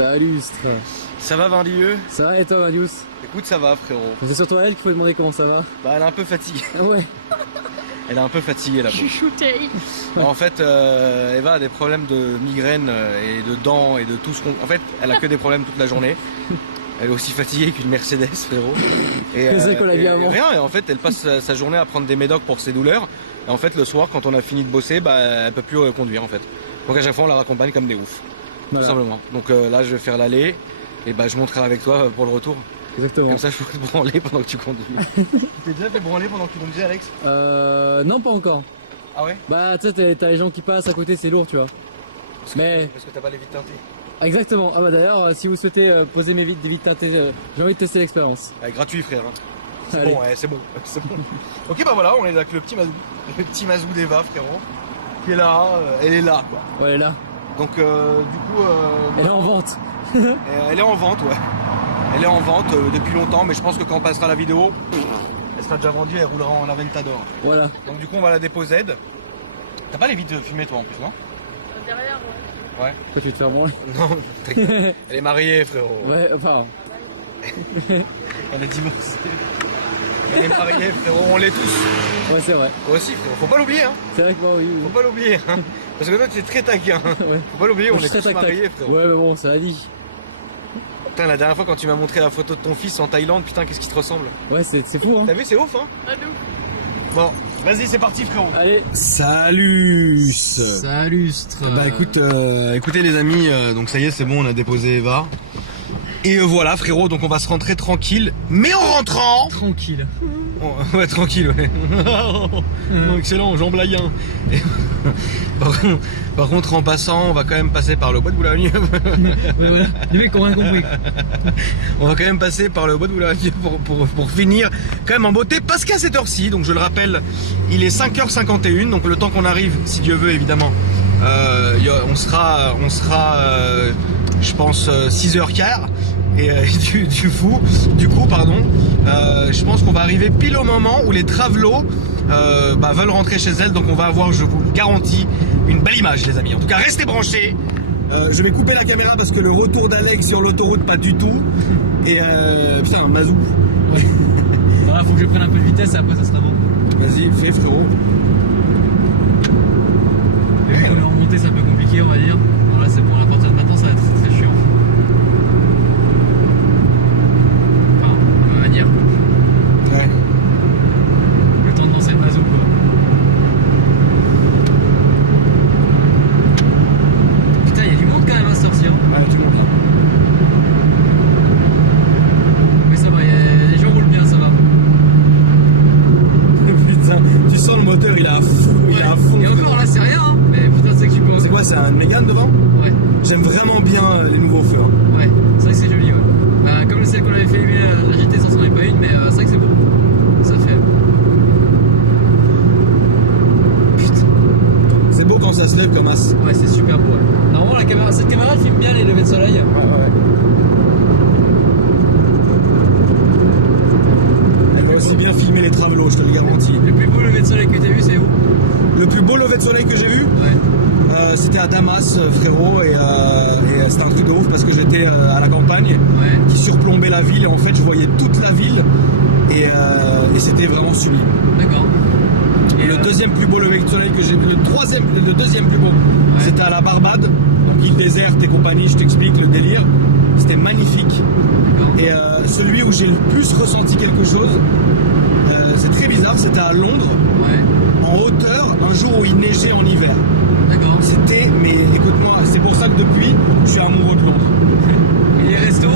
Salut Lustre. Ça va Vinlieu? Ça va et toi Marius? Écoute, ça va frérot. C'est surtout à elle qu'il faut demander comment ça va. Bah elle est un peu fatiguée. Ah ouais. Elle est un peu fatiguée là-bas. Chouchouté. En fait, Eva a des problèmes de migraine et de dents et de tout ce qu'on... En fait, elle a que des problèmes toute la journée. Elle est aussi fatiguée qu'une Mercedes, frérot. Et, C'est qu'on l'a vu avant. Rien, et en fait, elle passe sa journée à prendre des médocs pour ses douleurs. Et en fait, le soir, quand on a fini de bosser, bah, elle peut plus conduire en fait. Donc à chaque fois, on la raccompagne comme des oufs. Voilà. Tout simplement. Donc là, je vais faire l'aller. Et bah, je monterai avec toi pour le retour. Exactement. Comme ça, je pourrais te branler pendant que tu conduis. Tu t'es déjà fait branler pendant que tu conduisais, Alex? Non, pas encore. Ah ouais? Bah, tu sais, t'as les gens qui passent à côté, c'est lourd, tu vois. Parce que t'as pas les vitres teintées. Exactement. Ah bah d'ailleurs, si vous souhaitez poser des vitres teintées, j'ai envie de tester l'expérience. Gratuit, frère. C'est Allez. bon, ouais, c'est bon. C'est bon. Ok, bah voilà, on est avec le petit Mazou. Le petit Mazou d'Eva, frérot. Qui est là, elle est là, quoi. Ouais, elle est là. Donc, du coup. Elle est en vente. Elle est en vente, ouais. Elle est en vente depuis longtemps, mais je pense que quand on passera la vidéo, elle sera déjà vendue, elle roulera en Aventador. Voilà. Donc, du coup, on va la déposer. T'as pas les vitres fumées, toi, en plus, non? Derrière, ouais. Ouais. Toi, tu veux te faire branler? Non, elle est mariée, frérot. Ouais, enfin. Elle est divorcée. Elle est mariée, frérot, on l'est tous. Ouais, c'est vrai. Toi aussi, frérot. Faut pas l'oublier, hein. C'est vrai que moi, oui. Faut pas l'oublier, hein. Parce que toi, tu es très taquin. Ouais. Faut pas l'oublier, on Je est serais tous tac-tac. mariés, frérot. Ouais, mais bon, c'est la vie. Putain, la dernière fois, quand tu m'as montré la photo de ton fils en Thaïlande, putain, qu'est-ce qui te ressemble? Ouais, c'est fou, hein. T'as vu, c'est ouf, hein. Ah, de ouf. Bon, vas-y, c'est parti, frérot. Allez. Salut. Salut Lustre. Bah écoute, écoutez les amis, donc ça y est, c'est bon, on a déposé Eva. Et voilà, frérot, donc on va se rentrer tranquille. Mais en rentrant... Tranquille. Ouais, tranquille, ouais. Oh, excellent, Jean Blayen. Et par contre, en passant, on va quand même passer par le bois de Boulogne. Mais voilà, les mecs ont rien compris. On va quand même passer par le bois de Boulogne pour finir quand même en beauté. Parce qu'à cette heure-ci, donc je le rappelle, il est 5h51. Donc le temps qu'on arrive, si Dieu veut évidemment, on sera je pense 6h15. Et du coup, je pense qu'on va arriver pile au moment où les travelots veulent rentrer chez elles. Donc on va avoir, je vous le garantis, une belle image, les amis. En tout cas, restez branchés. Je vais couper la caméra parce que le retour d'Alex sur l'autoroute, pas du tout. Et putain, Mazou. Ouais. Voilà, faut que je prenne un peu de vitesse et après ça sera bon. Vas-y, fais, frérot. Et vu qu'on est remonté, c'est un peu compliqué, on va dire. Alors là, c'est bon, à partir de maintenant, ça va être très chiant. Enfin, on va dire. Ouais. Le temps de lancer le Mazou, quoi. Putain, il y a du monde quand même à cette heure-ci. Hein. Ouais, tu montes là. Mais ça va, les gens roulent bien, ça va. Putain, tu sens le moteur, il est à fond. Et encore là, c'est rien, hein. Mais putain, c'est que tu peux. C'est quoi, c'est un Mégane devant? Ouais, J'aime vraiment bien les nouveaux feux. Hein. ouais, c'est vrai que c'est joli, ouais. Comme celle qu'on avait fait aimer la GT, ça s'en est pas une, mais c'est vrai que c'est beau. Ça fait. Putain. C'est beau quand ça se lève comme as. Ouais, c'est super beau. Ouais. Normalement, cette caméra filme bien les levées de soleil. Ouais. Elle va aussi bien filmer les travelots, je te le garantis. Le plus beau lever de soleil que t'as vu, c'est où? Le plus beau lever de soleil que j'ai vu, Ouais. c'était à Damas, frérot, et c'était un truc de ouf parce que j'étais à la campagne Ouais. qui surplombait la ville et en fait je voyais toute la ville et c'était vraiment sublime. D'accord. Et le deuxième plus beau lever de soleil que j'ai vu, le deuxième plus beau, c'était à la Barbade, donc île déserte et compagnie, je t'explique le délire, c'était magnifique. D'accord. Et celui où j'ai le plus ressenti quelque chose, c'est très bizarre, c'était à Londres, Ouais. en hauteur, un jour où il neigeait en hiver. D'accord. C'était, mais écoute-moi, c'est pour ça que depuis, je suis amoureux de Londres. Et les restos?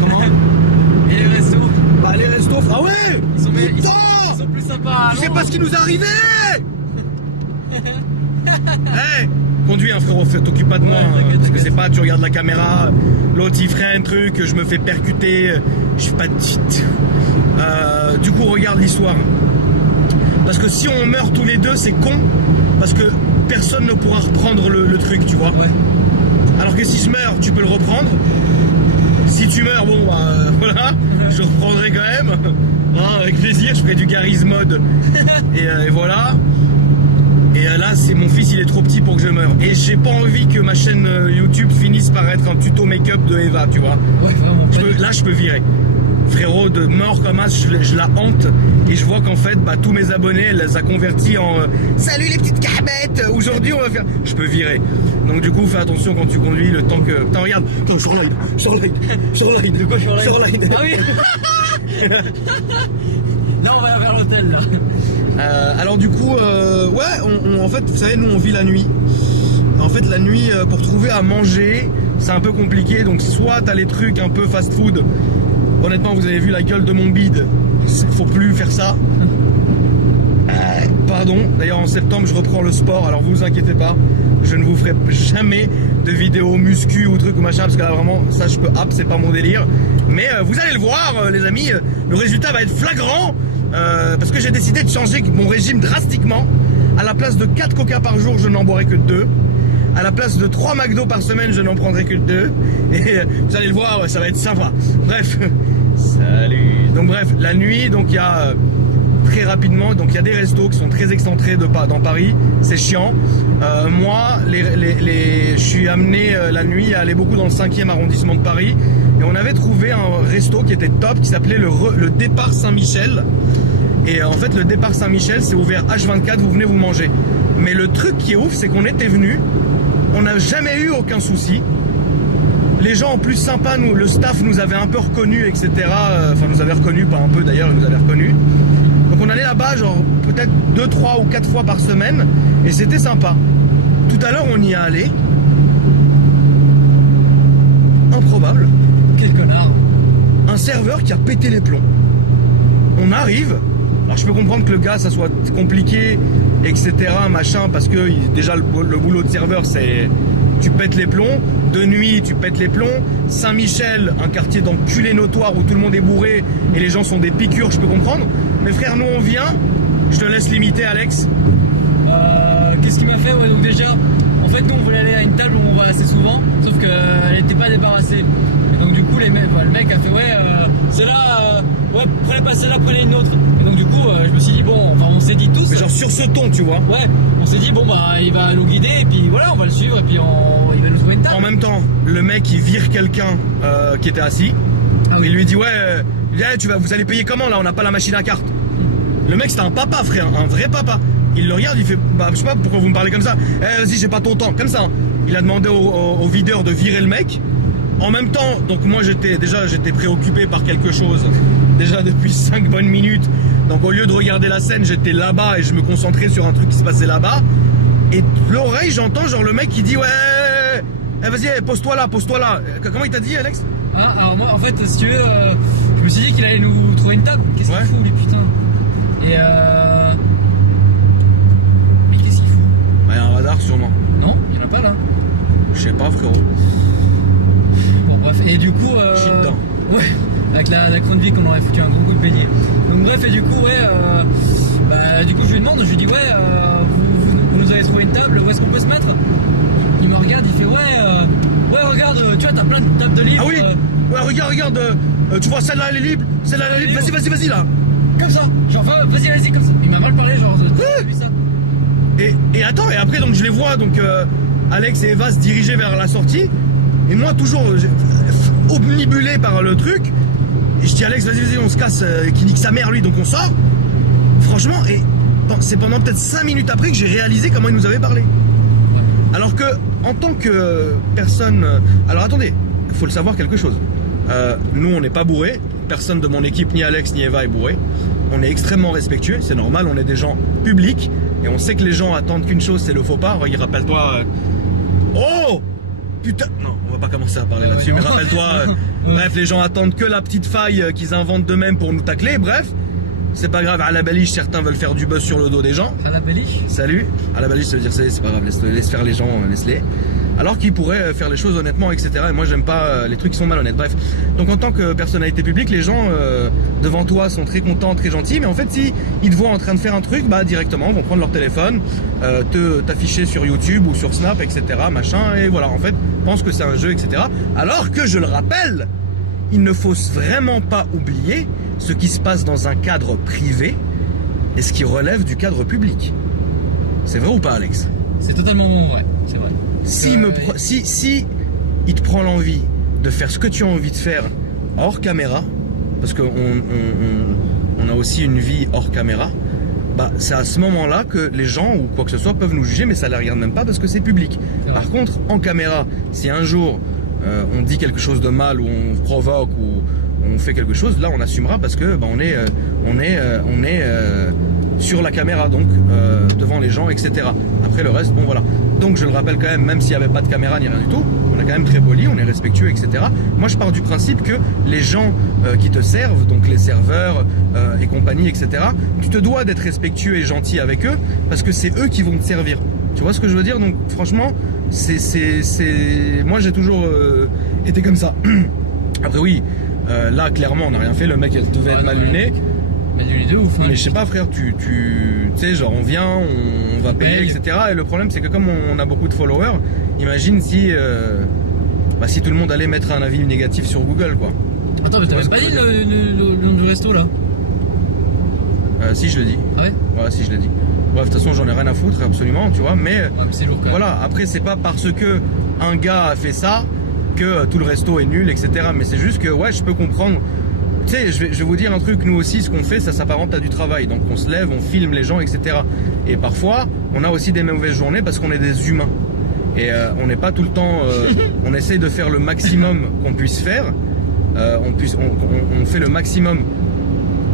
Comment? Et les restos? Bah les restos, ah ouais! Ils sont Putain, plus sympas. tu sais pas ce qui nous est arrivé! Hey! Conduis, hein, frérot, t'occupe pas de moi, Ouais, hein, t'inquiète, parce que t'inquiète. c'est pas, tu regardes la caméra, l'autre il ferait un truc, je me fais percuter, je suis pas de titre. Du coup, regarde l'histoire. Parce que si on meurt tous les deux, c'est con, parce que personne ne pourra reprendre le truc, tu vois. Ouais. Alors que si je meurs, tu peux le reprendre. Si tu meurs, bon, bah voilà, je reprendrai quand même. Hein, avec plaisir, je ferai du Garry's Mod. Et voilà. Et Et là, c'est mon fils, il est trop petit pour que je meure. Et j'ai pas envie que ma chaîne YouTube finisse par être un tuto make-up de Eva, tu vois. Ouais, vraiment. Là, je peux virer. Frérot, de mort comme ça, je la hante. Et je vois qu'en fait, bah, tous mes abonnés, elle les a convertis en salut les petites carbettes. Aujourd'hui, on va faire. Je peux virer. Donc, du coup, fais attention quand tu conduis le temps que. Putain, regarde. Putain, Shoreline. De quoi Shoreline? Shoreline. Ah oui. Là, on va vers l'hôtel, là. Alors du coup, en fait, vous savez, nous on vit la nuit. En fait, la nuit, pour trouver à manger, c'est un peu compliqué. Donc soit t'as les trucs un peu fast-food. Honnêtement, vous avez vu la gueule de mon bide. Faut plus faire ça. Pardon. D'ailleurs, en septembre, je reprends le sport. Alors vous inquiétez pas, je ne vous ferai jamais de vidéos muscu ou trucs ou machin, parce que là vraiment, ça je peux c'est pas mon délire. Mais vous allez le voir, les amis, le résultat va être flagrant. Parce que j'ai décidé de changer mon régime drastiquement. À la place de 4 coca par jour, je n'en boirai que 2. À la place de 3 McDo par semaine, je n'en prendrai que 2. Et vous allez le voir, ça va être sympa. Bref, salut. Donc bref, la nuit, donc il y a très rapidement, donc il y a des restos qui sont très excentrés dans Paris. C'est chiant. Moi, je suis amené la nuit à aller beaucoup dans le 5e arrondissement de Paris. Et on avait trouvé un resto qui était top, qui s'appelait le Départ Saint-Michel. Et en fait, le Départ Saint-Michel, c'est ouvert H24, vous venez vous manger. Mais le truc qui est ouf, c'est qu'on était venus, on n'a jamais eu aucun souci. Les gens en plus sympas, le staff nous avait un peu reconnus, etc. Enfin, nous avait reconnus, pas un peu d'ailleurs, ils nous avaient reconnus. Donc on allait là-bas, genre peut-être 2, 3 ou 4 fois par semaine, et c'était sympa. Tout à l'heure, on y est allé. Improbable. Quel connard. Un serveur qui a pété les plombs. On arrive. Alors je peux comprendre que le gars ça soit compliqué, etc. machin, parce que déjà le boulot de serveur c'est tu pètes les plombs, de nuit tu pètes les plombs, Saint-Michel, un quartier d'enculés notoires où tout le monde est bourré et les gens sont des piqûres, je peux comprendre. Mais frère, nous on vient, je te laisse limiter Alex. Qu'est-ce qu'il m'a fait? Ouais, donc déjà, en fait nous on voulait aller à une table où on va assez souvent, sauf qu'elle n'était pas débarrassée. Et donc du coup le mec a fait c'est là, prenez pas celle-là, prenez une autre. Et donc du coup je me suis dit on s'est dit tous. Mais genre sur ce ton tu vois. Ouais, on s'est dit il va nous guider et puis voilà on va le suivre et puis il va nous trouver une table. En même temps, le mec il vire quelqu'un qui était assis. Ah oui. Il lui dit vous allez payer comment là, on n'a pas la machine à carte. Le mec c'était un papa frère, un vrai papa. Il le regarde, il fait je sais pas pourquoi vous me parlez comme ça. Vas-y j'ai pas ton temps, comme ça. Il a demandé au videur de virer le mec. En même temps, donc moi j'étais préoccupé par quelque chose déjà depuis 5 bonnes minutes. Donc au lieu de regarder la scène, j'étais là-bas et je me concentrais sur un truc qui se passait là-bas. Et l'oreille, j'entends genre le mec qui dit vas-y, pose-toi là. Comment il t'a dit Alex? Alors moi en fait si tu veux, je me suis dit qu'il allait nous trouver une table. Qu'est-ce qu'il fout lui putain? Et mais qu'est-ce qu'il fout? Un radar sûrement. Non, il y en a pas là. Je sais pas frérot. Bon bref, et du coup je suis dedans. Ouais, avec la crâne vie qu'on aurait foutu un gros coup de beignet. Donc bref, et du coup du coup je lui demande, je lui dis vous nous avez trouvé une table, où est-ce qu'on peut se mettre? Il me regarde, il fait regarde, tu vois t'as plein de tables de livres. Ah oui, regarde, tu vois celle-là elle est libre, vas-y là. Comme ça, genre vas-y comme ça. Il m'a mal parlé, genre t'as vu ça. Et attends, et après donc je les vois donc Alex et Eva se diriger vers la sortie. Et moi toujours omnibulé par le truc. Et je dis Alex vas-y on se casse, qui nique sa mère lui, donc on sort. Franchement, et c'est pendant peut-être 5 minutes après que j'ai réalisé comment il nous avait parlé. Alors que en tant que personne. Alors attendez, il faut le savoir quelque chose. Nous on n'est pas bourrés. Personne de mon équipe, ni Alex ni Eva est bourré. On est extrêmement respectueux, c'est normal, on est des gens publics. Et on sait que les gens attendent qu'une chose, c'est le faux pas. Rappelle-toi. Oh putain, non, on va pas commencer à parler là-dessus, mais rappelle-toi, bref, les gens attendent que la petite faille qu'ils inventent d'eux-mêmes pour nous tacler, bref, c'est pas grave, à la baliche, certains veulent faire du buzz sur le dos des gens. À la baliche? Salut, à la baliche, ça veut dire c'est pas grave, laisse faire les gens, laisse-les. Alors qu'ils pourraient faire les choses honnêtement, etc. Et moi j'aime pas les trucs qui sont malhonnêtes, bref. Donc en tant que personnalité publique, les gens devant toi sont très contents, très gentils, mais en fait si ils te voient en train de faire un truc, directement vont prendre leur téléphone, t'afficher sur YouTube ou sur Snap, etc. machin, et voilà, en fait, pensent que c'est un jeu, etc. Alors que je le rappelle, il ne faut vraiment pas oublier ce qui se passe dans un cadre privé et ce qui relève du cadre public. C'est vrai ou pas, Alex? C'est totalement vrai, c'est vrai. Si il te prend l'envie de faire ce que tu as envie de faire hors caméra, parce qu'on a aussi une vie hors caméra, bah, c'est à ce moment-là que les gens ou quoi que ce soit peuvent nous juger, mais ça ne les regarde même pas parce que c'est public. Par contre, en caméra, si un jour on dit quelque chose de mal ou on provoque ou on fait quelque chose, là on assumera parce que bah, on est sur la caméra, donc devant les gens, etc. Après le reste, bon voilà. Donc je le rappelle quand même s'il n'y avait pas de caméra ni rien du tout, on est quand même très poli, on est respectueux, etc. Moi je pars du principe que les gens qui te servent, donc les serveurs et compagnie, etc., tu te dois d'être respectueux et gentil avec eux parce que c'est eux qui vont te servir. Tu vois ce que je veux dire? Donc franchement, moi j'ai toujours été comme ça. Après oui, là clairement on n'a rien fait, le mec devait être mal luné. De ouf, hein, mais je sais pas frère, tu sais, genre on vient, on va payer, etc. Et le problème c'est que comme on a beaucoup de followers, imagine si tout le monde allait mettre un avis négatif sur Google, quoi. Attends, mais t'avais pas dit le nom du resto là? Si, je l'ai dit. Ah ouais? Ouais, si, je l'ai dit. Bref, de toute façon j'en ai rien à foutre absolument, tu vois, mais c'est lourd quand même. Voilà, après c'est pas parce que un gars a fait ça que tout le resto est nul, etc. Mais c'est juste que ouais, je peux comprendre. Tu sais, je vais vous dire un truc, nous aussi, ce qu'on fait, ça s'apparente à du travail. Donc on se lève, on filme les gens, etc. Et parfois, on a aussi des mauvaises journées parce qu'on est des humains. Et on n'est pas tout le temps... on essaye de faire le maximum qu'on puisse faire. On fait le maximum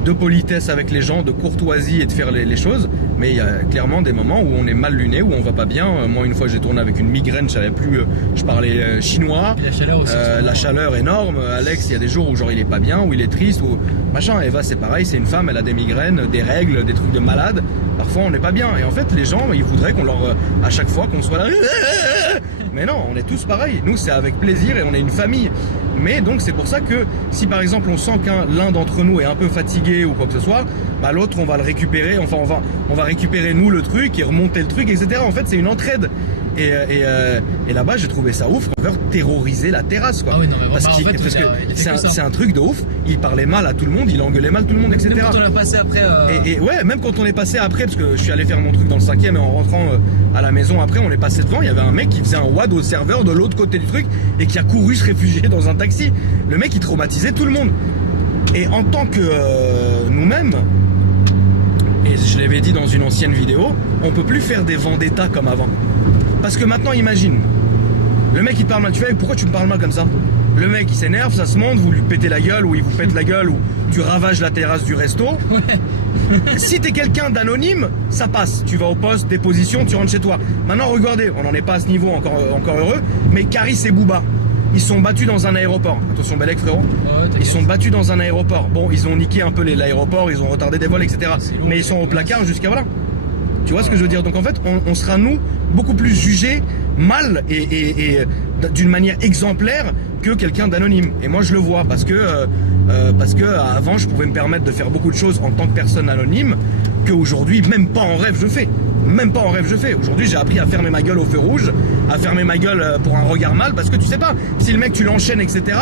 de politesse avec les gens, de courtoisie et de faire les choses. Mais il y a clairement des moments où on est mal luné, où on va pas bien. Moi, une fois, j'ai tourné avec une migraine, je savais plus, je parlais chinois. Et la chaleur aussi. La chaleur énorme. Alex, il y a des jours où genre il est pas bien, où il est triste, ou machin. Eva, c'est pareil, c'est une femme, elle a des migraines, des règles, des trucs de malade. Parfois, on n'est pas bien. Et en fait, les gens, ils voudraient qu'on leur, à chaque fois, qu'on soit là. Mais non, on est tous pareils. Nous, c'est avec plaisir et on est une famille. Mais donc, c'est pour ça que si par exemple on sent l'un d'entre nous est un peu fatigué ou quoi que ce soit, bah l'autre on va le récupérer. Enfin, on va récupérer nous le truc et remonter le truc, etc. En fait, c'est une entraide. Et là-bas, j'ai trouvé ça ouf. On veut terroriser la terrasse, quoi. Ah oui, non, mais parce que c'est un truc de ouf. Il parlait mal à tout le monde, il engueulait mal tout le monde, etc. Même quand on a passé après. Et ouais, même quand on est passé après, parce que je suis allé faire mon truc dans le 5e et en rentrant à la maison après, on est passé devant. Il y avait un mec qui faisait un WAD au serveur de l'autre côté du truc et qui a couru se réfugier dans un taxi. Le mec, il traumatisait tout le monde. Et en tant que nous-mêmes, et je l'avais dit dans une ancienne vidéo, on peut plus faire des vendettas comme avant. Parce que maintenant, imagine, le mec il te parle mal, tu fais pourquoi tu me parles mal comme ça? Le mec il s'énerve, ça se monte, vous lui pétez la gueule ou il vous pète la gueule ou tu ravages la terrasse du resto. Ouais. Si t'es quelqu'un d'anonyme, ça passe. Tu vas au poste, déposition, tu rentres chez toi. Maintenant regardez, on n'en est pas à ce niveau encore heureux, mais Caris et Booba, ils sont battus dans un aéroport. Attention Belek frérot. Ouais, ils sont battus dans un aéroport. Bon, ils ont niqué un peu l'aéroport, ils ont retardé des vols, etc. Mais ils sont au placard jusqu'à voilà. Tu vois ce que je veux dire? Donc en fait, on sera nous beaucoup plus jugés mal et d'une manière exemplaire que quelqu'un d'anonyme. Et moi je le vois parce que avant je pouvais me permettre de faire beaucoup de choses en tant que personne anonyme qu'aujourd'hui même pas en rêve je fais. Même pas en rêve je fais. Aujourd'hui j'ai appris à fermer ma gueule au feu rouge, à fermer ma gueule pour un regard mal parce que tu sais pas, si le mec tu l'enchaînes, etc.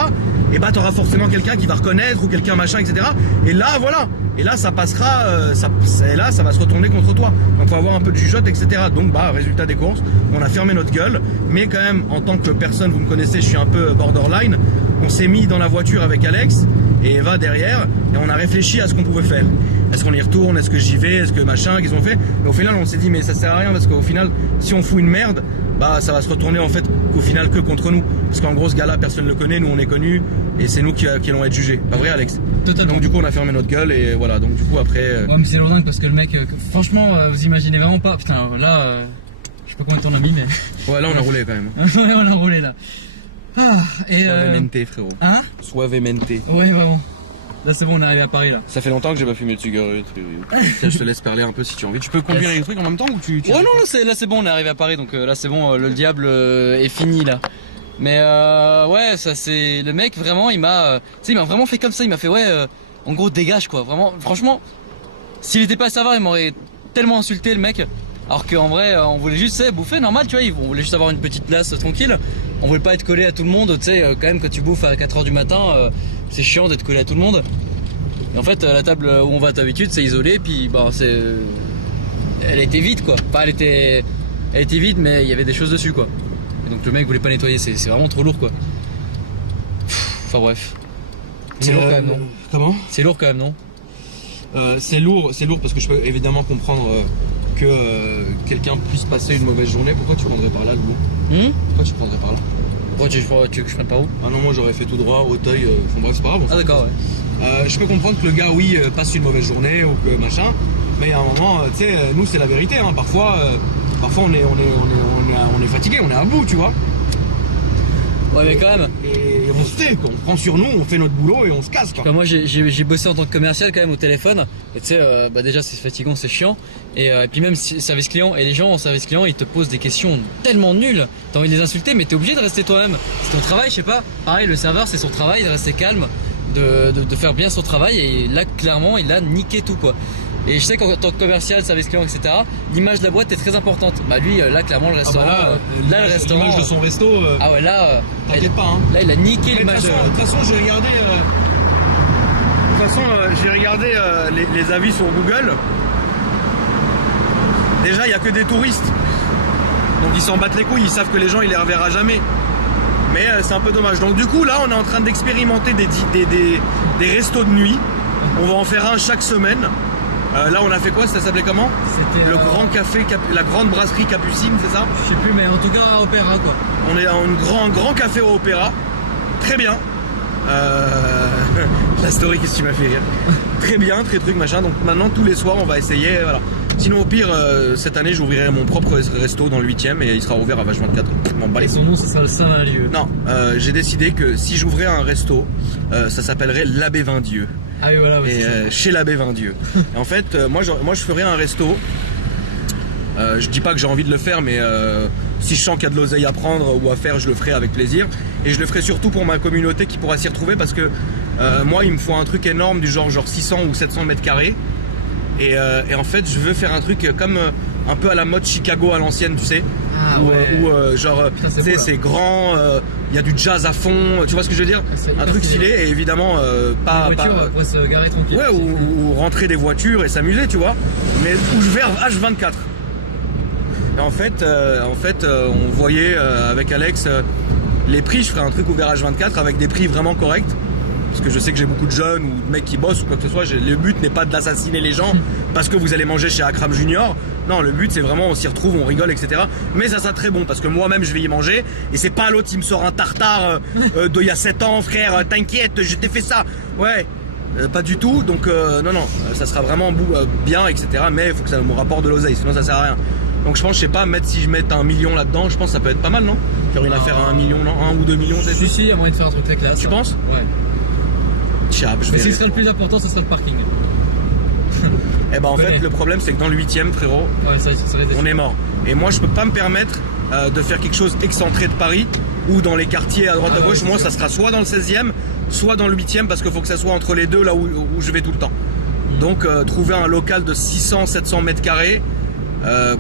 et bah t'auras forcément quelqu'un qui va reconnaître ou quelqu'un machin, etc. Et là voilà. Et là ça passera, ça va se retourner contre toi. Donc faut avoir un peu de jugeote, etc. Donc bah résultat des courses, on a fermé notre gueule. Mais quand même en tant que personne, vous me connaissez, je suis un peu borderline. On s'est mis dans la voiture avec Alex et Eva derrière et on a réfléchi à ce qu'on pouvait faire. Est-ce qu'on y retourne? Est-ce que j'y vais? Est-ce que machin qu'ils ont fait? Mais au final on s'est dit mais ça sert à rien parce qu'au final si on fout une merde, bah ça va se retourner en fait qu'au final que contre nous. Parce qu'en gros ce gars-là personne ne le connaît, nous on est connus et c'est nous qui allons être jugés. Pas vrai Alex? Totalement. Donc du coup on a fermé notre gueule et voilà, donc du coup après... Ouais mais c'est lourdingue parce que le mec, franchement vous imaginez vraiment pas, putain là, je sais pas combien de temps on a mis mais... Ouais là on a roulé quand même. Ouais on a roulé là. Ah, et Suavemente frérot. Hein? Suavemente. Ouais vraiment. Là c'est bon on est arrivé à Paris là. Ça fait longtemps que j'ai pas fumé de cigarette. Tiens, je te laisse parler un peu si tu as envie. Tu peux conduire les trucs en même temps ou tu... Ouais non là c'est bon on est arrivé à Paris donc là c'est bon le diable est fini là. Mais ouais ça c'est... Le mec vraiment il m'a... tu sais il m'a vraiment fait comme ça, il m'a fait ouais en gros dégage quoi. Vraiment franchement s'il était pas à savoir il m'aurait tellement insulté le mec. Alors qu'en vrai on voulait juste bouffer normal tu vois, on voulait juste avoir une petite place tranquille. On voulait pas être collé à tout le monde, tu sais quand même quand tu bouffes à 4h du matin c'est chiant d'être collé à tout le monde. Et en fait la table où on va d'habitude c'est isolé puis bah c'est... elle était vide quoi. Enfin, elle était vide, mais il y avait des choses dessus quoi. Et donc le mec voulait pas nettoyer, c'est vraiment trop lourd quoi. Enfin bref. C'est lourd quand même, non? Comment? C'est lourd quand même, non? C'est lourd parce que je peux évidemment comprendre que quelqu'un puisse passer une mauvaise journée. Pourquoi tu prendrais par là, le bout? Pourquoi tu prendrais par là? Pourquoi tu veux que je prenne par où? Ah non, moi j'aurais fait tout droit, Auteuil, enfin bref, c'est pas grave. Ah d'accord, ouais. Je peux comprendre que le gars, oui, passe une mauvaise journée ou que machin, mais il y a un moment, tu sais, nous c'est la vérité, hein. Parfois on est fatigué, on est à bout, tu vois. Ouais, mais quand même. Et on se tait, quoi. On prend sur nous, on fait notre boulot et on se casse, quoi. Enfin, moi j'ai bossé en tant que commercial quand même au téléphone. Et tu sais, déjà c'est fatigant, c'est chiant. Et puis même service client, et les gens en service client ils te posent des questions tellement nulles. T'as envie de les insulter, mais t'es obligé de rester toi-même. C'est ton travail, je sais pas. Pareil, le serveur c'est son travail de rester calme, de faire bien son travail. Et là clairement il a niqué tout quoi. Et je sais qu'en tant que commercial, service client, etc., l'image de la boîte est très importante. Bah lui, là, clairement, le restaurant, là, le restaurant, l'image de son resto. Ah ouais, là, t'inquiète pas, hein. Là, il a niqué de l'image. toute façon, j'ai regardé. De toute façon, j'ai regardé les avis sur Google. Déjà, il y a que des touristes, donc ils s'en battent les couilles. Ils savent que les gens, ils les reverra jamais. Mais c'est un peu dommage. Donc du coup, là, on est en train d'expérimenter des restos de nuit. On va en faire un chaque semaine. Là on a fait quoi? Ça s'appelait comment? C'était le grand café, la grande brasserie Capucine, c'est ça? Je sais plus, mais en tout cas à Opéra quoi. On est dans un grand café au Opéra. Très bien. La story, qu'est-ce que tu m'as fait rire? Très bien, très truc machin. Donc maintenant tous les soirs on va essayer, voilà. Sinon au pire cette année j'ouvrirai mon propre resto dans le 8ème et il sera ouvert à H24. Et son nom ce sera le Saint-Lieu. Non, j'ai décidé que si j'ouvrais un resto, ça s'appellerait l'Abbé Vindieu. Ah oui voilà, et chez l'Abbé Vindieu. Et en fait moi je ferais un resto. Je dis pas que j'ai envie de le faire, mais si je sens qu'il y a de l'oseille à prendre ou à faire, je le ferai avec plaisir. Et je le ferai surtout pour ma communauté qui pourra s'y retrouver parce que moi il me faut un truc énorme du genre 600 ou 700 mètres carrés. Et en fait je veux faire un truc comme un peu à la mode Chicago à l'ancienne, tu sais. Ah, où genre c'est grand, il y a du jazz à fond, tu vois ce que je veux dire? Un truc stylé et évidemment pas pour se garer tranquille. Ouais, ou rentrer des voitures et s'amuser, tu vois. Mais où je vais à H24. Et en fait on voyait avec Alex les prix, je ferais un truc ouvert H24 avec des prix vraiment corrects. Parce que je sais que j'ai beaucoup de jeunes ou de mecs qui bossent ou quoi que ce soit. Le but n'est pas d'assassiner les gens parce que vous allez manger chez Akram Junior. Non, le but c'est vraiment on s'y retrouve, on rigole, etc. Mais ça sera très bon parce que moi-même je vais y manger et c'est pas l'autre qui me sort un tartare d'il y a 7 ans, frère, t'inquiète, je t'ai fait ça. Ouais, pas du tout. Donc non, ça sera vraiment bien, etc. Mais il faut que ça me rapporte de l'oseille, sinon ça sert à rien. Donc je pense, je sais pas, si je mets 1 million là-dedans, je pense que ça peut être pas mal, non? Faire une affaire à 1 million, non? 1 ou 2 millions, c'est Si, il y a moyen de faire un truc très classe. Tu penses? Ouais. Mais ce qui serait le plus important, ça serait le parking. Et ben en fait, le problème c'est que dans le 8ème, frérot, on est mort. Et moi, je peux pas me permettre de faire quelque chose excentré de Paris ou dans les quartiers à droite à gauche. Moi, ça sera soit dans le 16ème, soit dans le 8ème parce qu'il faut que ça soit entre les deux là où je vais tout le temps. Donc, trouver un local de 600-700 mètres carrés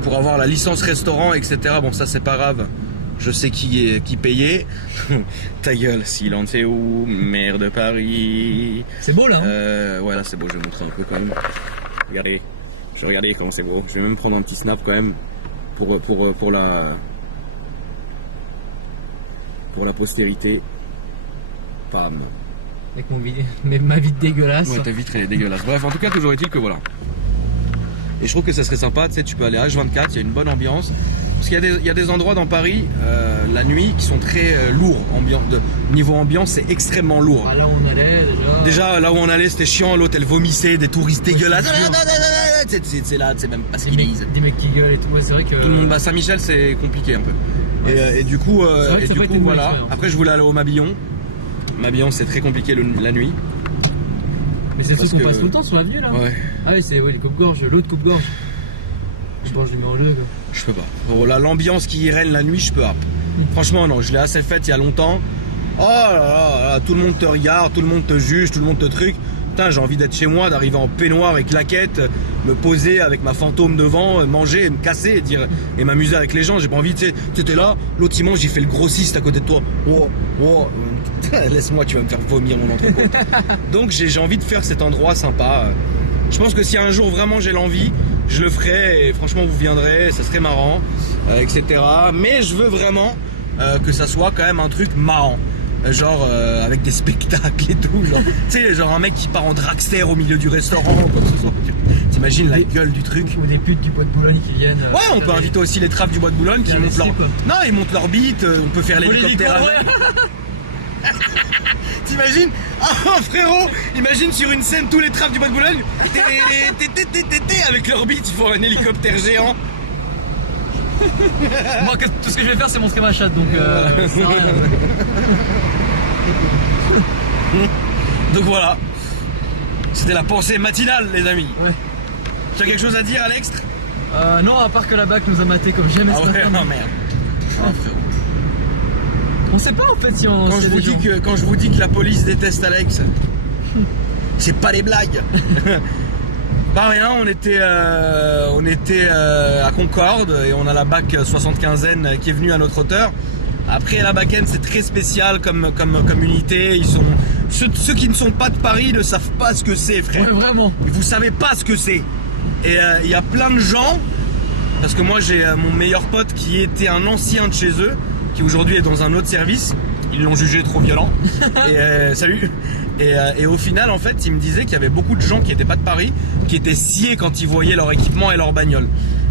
pour avoir la licence restaurant, etc. Bon, ça c'est pas grave. Je sais qui payait. Ta gueule, silence c'est où? Maire de Paris. C'est beau là hein ouais là c'est beau, je vais montrer un peu quand même. Regardez, je vais regarder comment c'est beau. Je vais même prendre un petit snap quand même pour la postérité. Pam. Avec ma vie dégueulasse. Ouais, ta vitre elle est dégueulasse. Bref, en tout cas toujours est-il que voilà. Et je trouve que ça serait sympa, tu sais, tu peux aller à H24, il y a une bonne ambiance. Parce qu'il y a des endroits dans Paris, la nuit, qui sont très lourds. Niveau ambiance, c'est extrêmement lourd. Ah, là où on allait déjà là où on allait, c'était chiant. L'hôtel vomissait, des touristes dégueulasses. C'est là, c'est même pas ce qu'ils disent. Des mecs qui gueulent et tout, ouais, c'est vrai que... Tout le monde, Saint-Michel, c'est compliqué un peu. Et du coup, voilà. Après, je voulais aller au Mabillon. Mabillon, c'est très compliqué la nuit. Mais c'est ce qu'on passe tout le temps sur l'avenue là. Ouais. Ah oui, c'est les coupes-gorges, l'autre coupe-gorge. Je pense que je mets en jeu quoi. Je peux pas. Bon, l'ambiance qui y règne la nuit, je peux pas. Franchement, non, je l'ai assez faite il y a longtemps. Oh là là, tout le monde te regarde, tout le monde te juge, tout le monde te truc. Putain, j'ai envie d'être chez moi, d'arriver en peignoir et claquette, me poser avec ma fantôme devant, manger, me casser et m'amuser avec les gens. J'ai pas envie, tu sais, t'étais là, l'autre il mange, il fait le grossiste à côté de toi. Oh, laisse-moi, tu vas me faire vomir mon entrepôt. Donc j'ai envie de faire cet endroit sympa. Je pense que si un jour vraiment j'ai l'envie, je le ferai et franchement vous viendrez, ça serait marrant, etc. Mais je veux vraiment que ça soit quand même un truc marrant. Genre avec des spectacles et tout, genre, tu sais, genre un mec qui part en dragster au milieu du restaurant, quoi que ce soit. T'imagines la gueule du truc. Ou des putes du bois de Boulogne qui viennent. Ouais, on peut inviter aussi les trappes du bois de Boulogne qui montent leur... Non, ils montent leur bite, on peut faire l'hélicoptère avec. T'imagines? Oh frérot, imagine sur une scène tous les trappes du bois de Boulogne avec leur bite, ils font un hélicoptère géant. Moi, tout ce que je vais faire, c'est montrer ma chatte, donc ça sert à rien. Donc voilà, c'était la pensée matinale, les amis. Ouais. Tu as quelque chose à dire, Alex? Non, à part que la BAC nous a maté comme jamais Ah ce ouais, matin. non merde. Oh, frérot. On sait pas en fait si on. Quand je vous dis que la police déteste Alex, c'est pas des blagues. Pas rien, on était à Concorde et on a la BAC 75N qui est venue à notre hauteur. Après la BAC N, c'est très spécial comme unité. Ils sont ceux qui ne sont pas de Paris ne savent pas ce que c'est, frère. Ouais, vraiment. Vous savez pas ce que c'est. Et il y a plein de gens, parce que moi j'ai mon meilleur pote qui était un ancien de chez eux, qui aujourd'hui est dans un autre service. Ils l'ont jugé trop violent. Et salut. Et au final, en fait, il me disait qu'il y avait beaucoup de gens qui n'étaient pas de Paris, qui étaient sciés quand ils voyaient leur équipement et leur bagnole.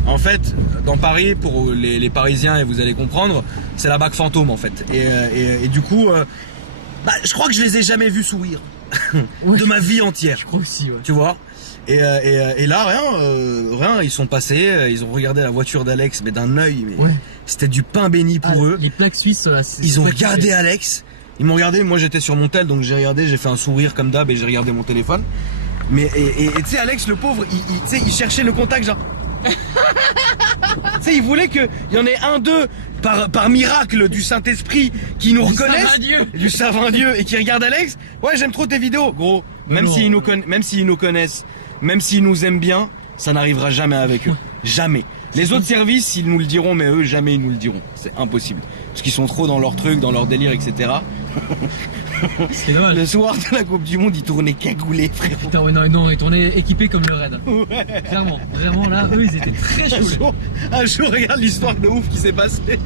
En fait, dans Paris, pour les Parisiens, et vous allez comprendre, c'est la BAC fantôme, en fait. Et du coup, je crois que je les ai jamais vus sourire Ouais. de ma vie entière. Je crois aussi, ouais. Tu vois. Et là, rien, ils sont passés, ils ont regardé la voiture d'Alex, mais d'un œil, mais Ouais. c'était du pain béni pour eux. Les plaques suisses, Ils ont regardé Alex, ils m'ont regardé, moi j'étais sur mon tel, donc j'ai regardé, j'ai fait un sourire comme d'hab et j'ai regardé mon téléphone. Mais et tu sais, Alex, le pauvre, il cherchait le contact, genre. Tu sais, il voulait qu'il y en ait un, deux, par miracle du Saint-Esprit qui nous reconnaissent, du savant Dieu, et qui regarde Alex. Ouais, j'aime trop tes vidéos, gros. Même s'ils nous connaissent, même s'ils nous aiment bien, ça n'arrivera jamais avec eux. Jamais. Les autres services, ils nous le diront, mais eux, jamais ils nous le diront. C'est impossible. Parce qu'ils sont trop dans leur truc, dans leur délire, etc. C'est dommage. Le soir de la Coupe du Monde, ils tournaient cagoulés, frère. Putain, ouais, non, ils tournaient équipés comme le Raid. Ouais. Clairement, vraiment, là, eux, ils étaient très chauds. Un jour, regarde l'histoire de ouf qui s'est passée.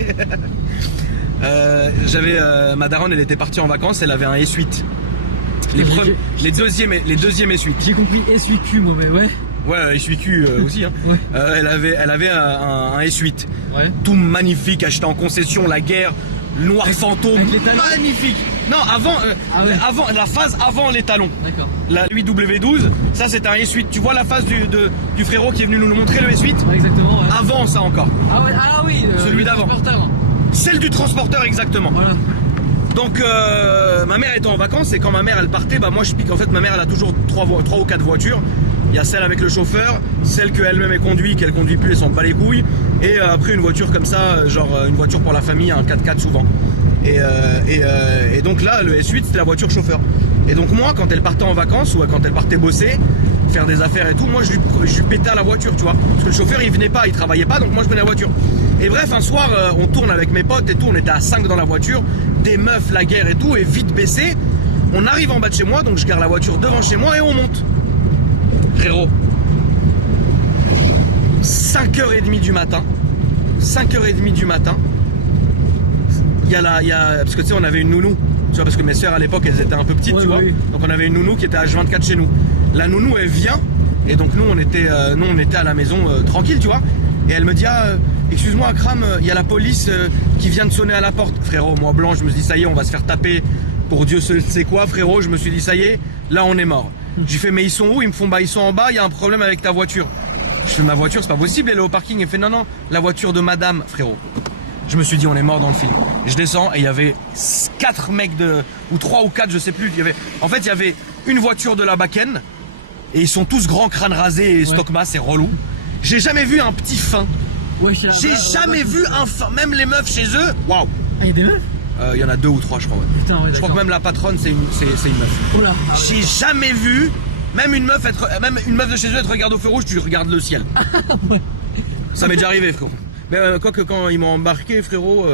J'avais ma daronne, elle était partie en vacances, elle avait un S8. Les deuxièmes S8. J'ai compris SUQ, moi, mais ouais. Ouais, S8Q aussi. Hein. Ouais. Elle avait un S8. Ouais. Tout magnifique, acheté en concession, la guerre, noir fantôme, avec les talons. magnifique. Non, avant la phase avant les talons. D'accord. La 8W12, ça c'est un S8. Tu vois la phase du frérot qui est venu nous le montrer, le S8 Ouais, exactement, ouais. Avant ça encore. Ah, ouais, oui, Celui d'avant. transporteur. Celle du transporteur, exactement. Voilà. Donc ma mère était en vacances et quand ma mère elle partait, moi je pique. En fait, ma mère elle a toujours 3 ou 4 voitures. Il y a celle avec le chauffeur, celle qu'elle-même est conduite, qu'elle conduit plus, elle s'en bat les couilles. Et après une voiture comme ça, genre une voiture pour la famille, un 4x4 souvent. Et donc là, le S8 c'était la voiture chauffeur. Et donc moi, quand elle partait en vacances ou quand elle partait bosser, faire des affaires et tout, moi je lui pétais à la voiture, tu vois. Parce que le chauffeur il venait pas, il travaillait pas, donc moi je prenais la voiture. Et bref, un soir, on tourne avec mes potes et tout, on était à 5 dans la voiture, des meufs, la guerre et tout, et vite baissé. On arrive en bas de chez moi, donc je garde la voiture devant chez moi et on monte. Frérot, 5h30 du matin, 5h30 du matin, parce que tu sais, on avait une nounou, tu vois, parce que mes soeurs à l'époque elles étaient un peu petites, ouais, tu vois, oui. donc on avait une nounou qui était H24 chez nous. La nounou elle vient, et donc nous on était à la maison tranquille, tu vois, et elle me dit excuse-moi Akram, il y a la police qui vient de sonner à la porte. Frérot, moi blanc, je me suis dit ça y est, on va se faire taper pour Dieu sait quoi, frérot. Je me suis dit ça y est, là on est mort. J'ai fait mais ils sont où? Ils me font ils sont en bas, il y a un problème avec ta voiture. Je fais ma voiture, c'est pas possible, elle est au parking. Elle fait non, la voiture de madame, frérot. Je me suis dit on est mort dans le film. Je descends et il y avait 4 mecs ou 3 ou 4, je sais plus. En fait il y avait une voiture de la Bakken et ils sont tous grands, crâne rasé et stockmas, c'est relou. J'ai jamais vu un petit fin. Ouais, J'ai jamais vu un fin, même les meufs chez eux. Waouh. Ah, il y a des meufs? Il y en a 2 ou 3 je crois. Ouais. Putain, ouais, je crois que même la patronne c'est une meuf. Oh là. J'ai jamais vu même une meuf de chez eux être regarde au feu rouge, tu regardes le ciel. Ouais. Ça m'est déjà arrivé, frérot. Mais quoique quand ils m'ont embarqué, frérot,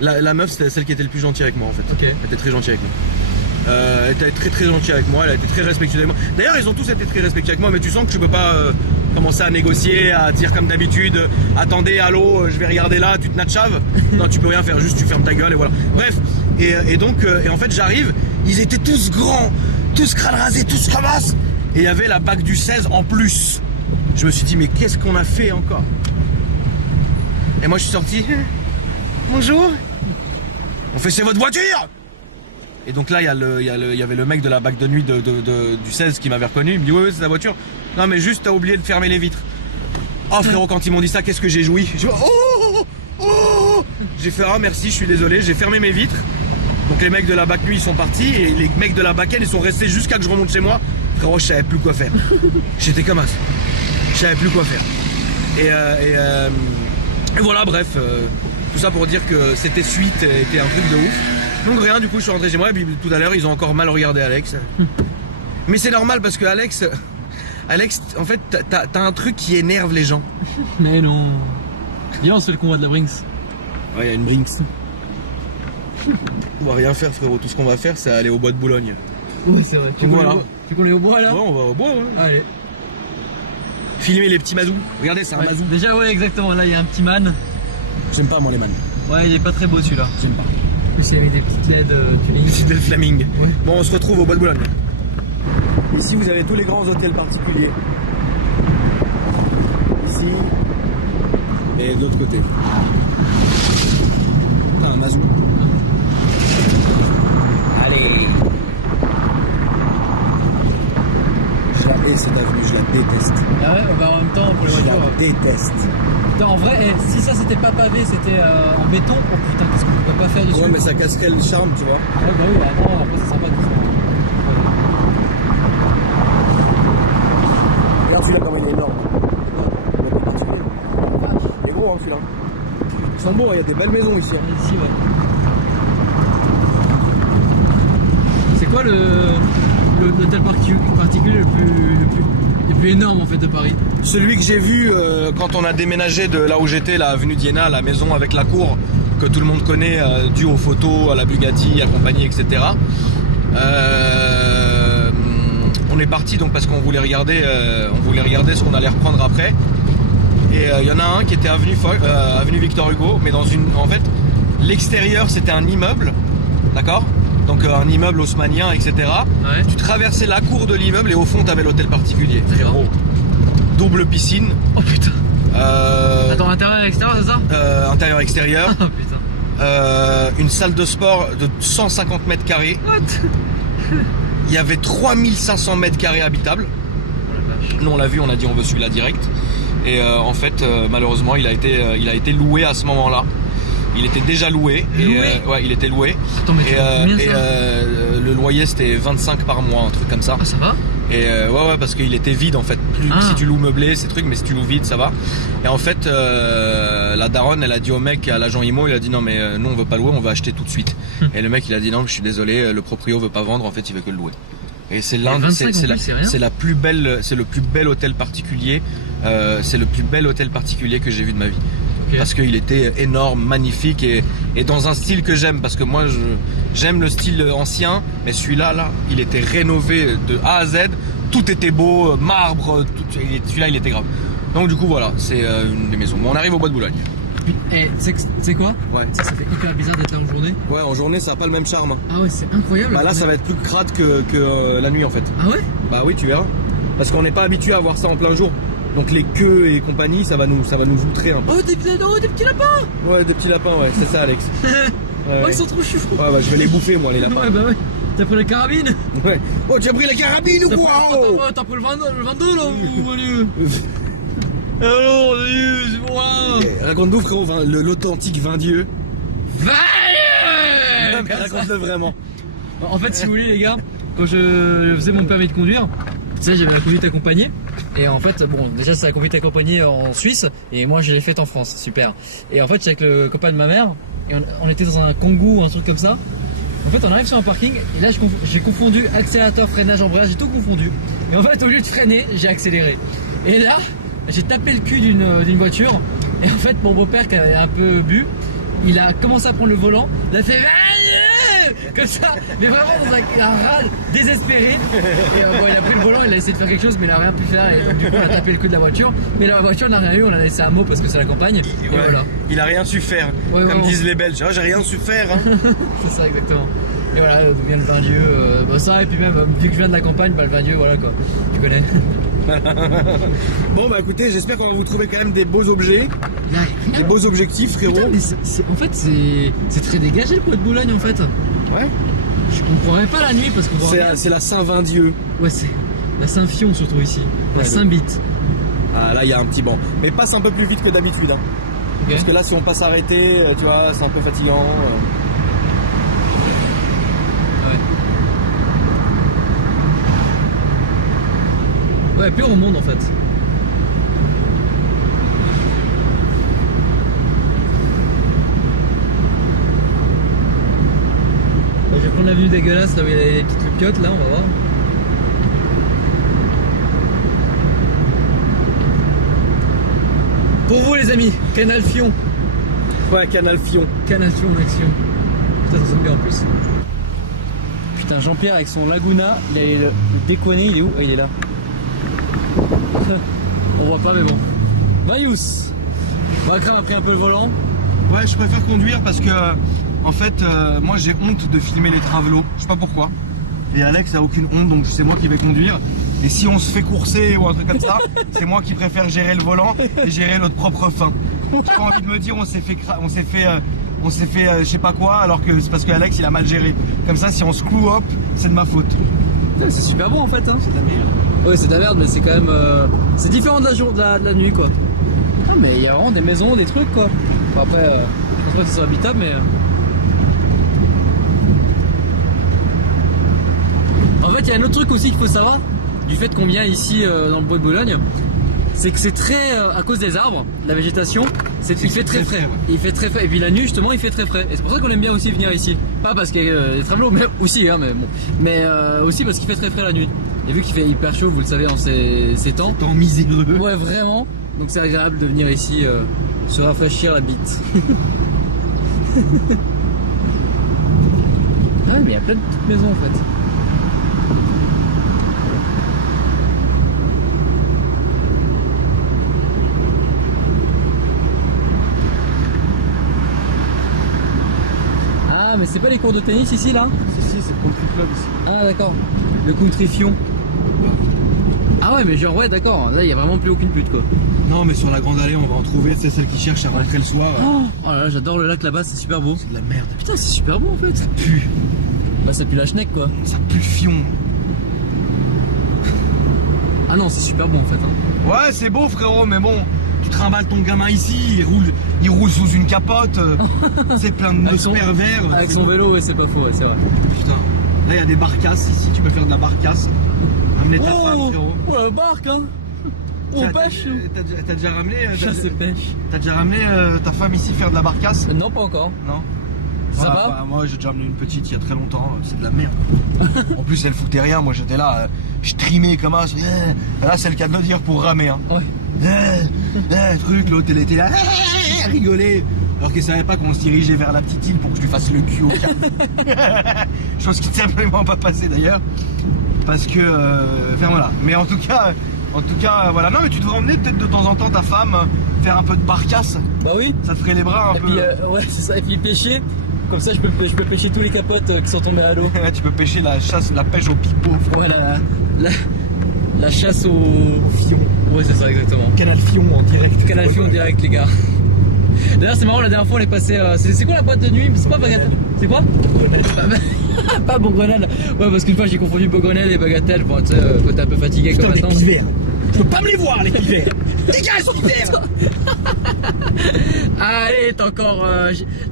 la meuf c'était celle qui était le plus gentille avec moi en fait. Okay. Elle était très gentille avec moi. Elle était très gentille avec moi, elle a été très respectueuse avec moi. D'ailleurs ils ont tous été très respectueux avec moi, mais tu sens que tu peux pas commencer à négocier, à dire comme d'habitude, attendez, allô, je vais regarder là, tu te natchaves. Non, tu peux rien faire, juste tu fermes ta gueule et voilà. Bref, et donc, en fait, j'arrive, ils étaient tous grands, tous crâne rasés, tous ramasses. Et il y avait la bac du 16 en plus. Je me suis dit, mais qu'est-ce qu'on a fait encore? Et moi, je suis sorti. Bonjour. On fait, c'est votre voiture? Et donc là, il y avait le mec de la bac de nuit du 16 qui m'avait reconnu. Il me dit, ouais, c'est la voiture. Non, mais juste, t'as oublié de fermer les vitres. Oh frérot, quand ils m'ont dit ça, qu'est-ce que j'ai joui. J'ai fait, ah merci, je suis désolé, j'ai fermé mes vitres. Donc les mecs de la bac nuit, ils sont partis. Et les mecs de la bac N, ils sont restés jusqu'à que je remonte chez moi. Frérot, je savais plus quoi faire. J'étais comme ça. Je savais plus quoi faire. Et voilà, bref. Tout ça pour dire que cette suite était un truc de ouf. Donc rien, du coup je suis rentré chez moi et puis tout à l'heure ils ont encore mal regardé Alex. Mais c'est normal parce que Alex, en fait t'as un truc qui énerve les gens. Mais non. Viens, on se fait le convoi de la Brinks. Ouais, il y a une Brinks. On va rien faire frérot, tout ce qu'on va faire c'est aller au bois de Boulogne. Oui c'est vrai. Tu voilà. qu'on est au bois là? Ouais, on va au bois, ouais. Allez. Filmer les petits mazous. Regardez, c'est un mazou. Déjà ouais exactement, là il y a un petit man. J'aime pas moi les man. Ouais, il est pas très beau celui-là. J'aime pas. En plus il a mis des petites LED tuning. Des petites flaming. Ouais. Bon, on se retrouve au bois de Boulogne. Ici vous avez tous les grands hôtels particuliers. Ici. Et de l'autre côté. Un mazou. Allez. Je la hais cette avenue, je la déteste. Ah ouais, bah en même temps pour les Je voitures. la déteste. Putain, en vrai, si ça c'était pas pavé, c'était en béton, oh putain, qu'est-ce qu'on pourrait pas faire dessus? Ouais, mais ça casserait le charme, tu vois. Ah ouais, bah oui, après c'est sympa tout ça. Regarde celui-là comme il est énorme. Il est gros hein celui-là. Ils sont beaux, il y a des belles maisons ici. Ici, ouais. C'est quoi l'hôtel particulier le plus énorme en fait de Paris? Celui que j'ai vu quand on a déménagé de là où j'étais, la avenue d'Iéna, la maison avec la cour que tout le monde connaît, due aux photos, à la Bugatti, à compagnie, etc. On est parti donc parce qu'on voulait regarder ce qu'on allait reprendre après. Et il y en a un qui était avenue Victor Hugo, mais en fait, l'extérieur c'était un immeuble, d'accord? Donc un immeuble haussmannien, etc. Ouais. Tu traversais la cour de l'immeuble et au fond t'avais l'hôtel particulier. Frérot. Double piscine. Oh putain. Attends, intérieur et extérieur, c'est ça? Intérieur extérieur. Oh putain. Une salle de sport de 150 mètres carrés. What? Il y avait 3500 mètres carrés habitables. Oh la vache. Nous on l'a vu, on a dit on veut celui-là direct. Et en fait, malheureusement, il a été loué à ce moment-là. Il était déjà loué. Ouais, il était loué. Attends, mais le loyer c'était 25 par mois, un truc comme ça. Ah, ça va? Et ouais, parce qu'il était vide en fait. Si tu loues meublé, ces trucs, mais si tu loues vide, ça va. Et en fait, la daronne, elle a dit au mec, à l'agent IMO, il a dit non, mais nous on veut pas louer, on veut acheter tout de suite. Et le mec, il a dit non, je suis désolé, le proprio veut pas vendre, en fait, il veut que le louer. Et c'est le plus bel hôtel particulier. C'est le plus bel hôtel particulier que j'ai vu de ma vie. Okay. Parce qu'il était énorme, magnifique et dans un style que j'aime. Parce que moi, j'aime le style ancien, mais celui-là, il était rénové de A à Z. Tout était beau, marbre. Celui-là, il était grave. Donc du coup, voilà, c'est une des maisons. Bon, on arrive au bois de Boulogne. Tu sais quoi? Ouais. Ça fait hyper bizarre d'être là en journée. Ouais, en journée, ça n'a pas le même charme. Ah ouais, c'est incroyable. Bah là, ça va être plus crade que la nuit en fait. Ah ouais? Bah oui, tu verras. Parce qu'on n'est pas habitué à voir ça en plein jour. Donc les queues et compagnie, ça va nous outrer un peu. Oh, des petits lapins! Ouais, des petits lapins, ouais, c'est ça, Alex. Ouais, ils sont trop chou. Ouais, bah je vais les bouffer, moi, les lapins. Ouais, bah ouais. T'as pris la carabine? Ouais. Oh, tu as pris la carabine ou quoi? T'as pris le 22 là, ou lieu? Alors, c'est moi. Raconte-nous, frérot, l'authentique vin Dieu. Vin Dieu! Raconte-le vraiment. En fait, si vous voulez, les gars, quand je faisais mon permis de conduire, tu sais, j'avais la conduite accompagnée. Et en fait, bon, déjà, c'est la conduite accompagnée en Suisse. Et moi, je l'ai faite en France. Super. Et en fait, j'étais avec le copain de ma mère. Et on était dans un Kangoo ou un truc comme ça. En fait, on arrive sur un parking. Et là, j'ai confondu accélérateur, freinage, embrayage. J'ai tout confondu. Et en fait, au lieu de freiner, j'ai accéléré. Et là, j'ai tapé le cul d'une voiture. Et en fait, mon beau-père qui avait un peu bu, il a commencé à prendre le volant. Il a fait comme ça, mais vraiment dans un râle désespéré. Et bon, il a pris le volant, il a essayé de faire quelque chose, mais il a rien pu faire. Et donc, du coup, on a tapé le coup de la voiture. Mais la voiture n'a rien eu, on a laissé un mot parce que c'est la campagne. Et Ouais, voilà. il a rien su faire, Ouais, comme ouais, disent les Belges. Ah, j'ai rien su faire. Hein. C'est ça, exactement. Et voilà, d'où vient le vin Dieu. Bah, ça, et puis même, vu que je viens de la campagne, bah, le vin Dieu, voilà quoi. Tu connais. Bon bah écoutez, j'espère qu'on va vous trouver quand même des beaux objets, des beaux objectifs, frérot. Putain, mais en fait, c'est très dégagé le Bois de Boulogne en fait. Ouais. Je comprendrais pas la nuit parce qu'on voit rien. C'est la Saint-Vin-Dieu. Ouais, c'est la Saint-Fion surtout ici. La Ouais, Saint-Bite. Ah là il y a un petit banc. Mais passe un peu plus vite que d'habitude. Hein. Ok. Parce que là si on passe arrêté, tu vois, c'est un peu fatigant. Ouais, puis on remonte en fait. Je vais prendre l'avenue dégueulasse là où il y a les petites loupiottes là, on va voir. Pour vous les amis, Canal Fion. Ouais, Canal Fion. Canal Fion en action. Putain, ça sonne bien en plus. Putain, Jean-Pierre avec son Laguna, il a le déconné, il est où? Ah, il est là. On voit pas mais bon. Vaius. Bon, Akram a pris un peu le volant. Ouais, je préfère conduire parce que en fait, moi j'ai honte de filmer les travelots. Je sais pas pourquoi. Et Alex a aucune honte, donc c'est moi qui vais conduire. Et si on se fait courser ou un truc comme ça, c'est moi qui préfère gérer le volant et gérer notre propre faim. J'ai pas envie de me dire on s'est fait je sais pas quoi, alors que c'est parce que Alex il a mal géré. Comme ça, si on se cloue up, c'est de ma faute. C'est super bon en fait. Hein. C'est de la merde. Ouais, c'est de la merde, mais c'est quand même. C'est différent de la nuit quoi. Ah, mais il y a vraiment des maisons, des trucs quoi. Enfin, après, je pense pas que ce soit habitable, mais. En fait, il y a un autre truc aussi qu'il faut savoir, du fait qu'on vient ici dans le Bois de Boulogne, c'est que c'est très. À cause des arbres, de la végétation, il fait très frais. Ouais. Il fait très frais. Et puis la nuit, justement, il fait très frais. Et c'est pour ça qu'on aime bien aussi venir ici. Pas parce qu'il y a des travelots, mais aussi, hein, mais bon. Mais aussi parce qu'il fait très frais la nuit. Et vu qu'il fait hyper chaud, vous le savez, en ces temps. Temps miséreux. Ouais, vraiment. Donc c'est agréable de venir ici se rafraîchir la bite. Ah ouais, mais il y a plein de petites maisons en fait. Ah, mais c'est pas les cours de tennis ici là? Si, c'est le country club ici. Ah d'accord. Le country Fion. Ah ouais, mais genre ouais, d'accord. Là il y a vraiment plus aucune pute quoi. Non, mais sur la grande allée, on va en trouver. C'est celle qui cherche à rentrer le soir. Oh là là, j'adore le lac là-bas, c'est super beau. C'est de la merde. Putain, c'est super beau en fait. Ça pue. Bah ça pue la schneck quoi. Ça pue le fion. Ah non, c'est super bon en fait. Hein. Ouais, c'est beau, frérot, mais bon, tu trimbales ton gamin ici, il roule sous une capote, c'est plein de nœuds pervers. Avec son vélo, ouais, c'est pas faux, ouais, c'est vrai. Putain, là il y a des barcasses ici, tu peux faire de la barcasse. Ramener ta femme, frérot. Oh la barque, hein. On pêche. T'as déjà ramené Chasse et pêche. T'as déjà ramené ta femme ici faire de la barcasse? Non, pas encore. Non. Ça Voilà, va bah, moi j'ai déjà amené une petite il y a très longtemps, c'est de la merde. En plus elle foutait rien, moi j'étais là, je trimais comme un... Là c'est le cas de le dire pour ramer. Hein. Ouais. Truc, l'autre elle était là, rigoler. Alors qu'elle savait pas qu'on se dirigeait vers la petite île pour que je lui fasse le cul au calme. Chose qui ne s'est absolument pas passée d'ailleurs. Parce que... Enfin voilà. Mais en tout cas, voilà. Non mais tu devrais emmener peut-être de temps en temps ta femme faire un peu de barcasse. Bah oui. Ça te ferait les bras un Et peu. puis, ouais, c'est ça. Et puis pêcher. Comme ça, je peux pêcher tous les capotes qui sont tombés à l'eau. Tu peux pêcher la pêche au pipeau. Voilà. La chasse au fion. Ouais, c'est ça, exactement. Canal Fion en direct. Canal Fion en direct, les gars. D'ailleurs, c'est marrant, la dernière fois, on est passé. C'est quoi la boîte de nuit? C'est pas Bagatelle. C'est quoi? Pas Beaugrenelle. Ouais, parce qu'une fois, j'ai confondu Beaugrenelle et Bagatelle. Bon, tu sais, quand t'es un peu fatigué comme Putain, maintenant. les pivers. Je peux pas me les voir, les pivers. Dégage, son pivers. Allez, t'as encore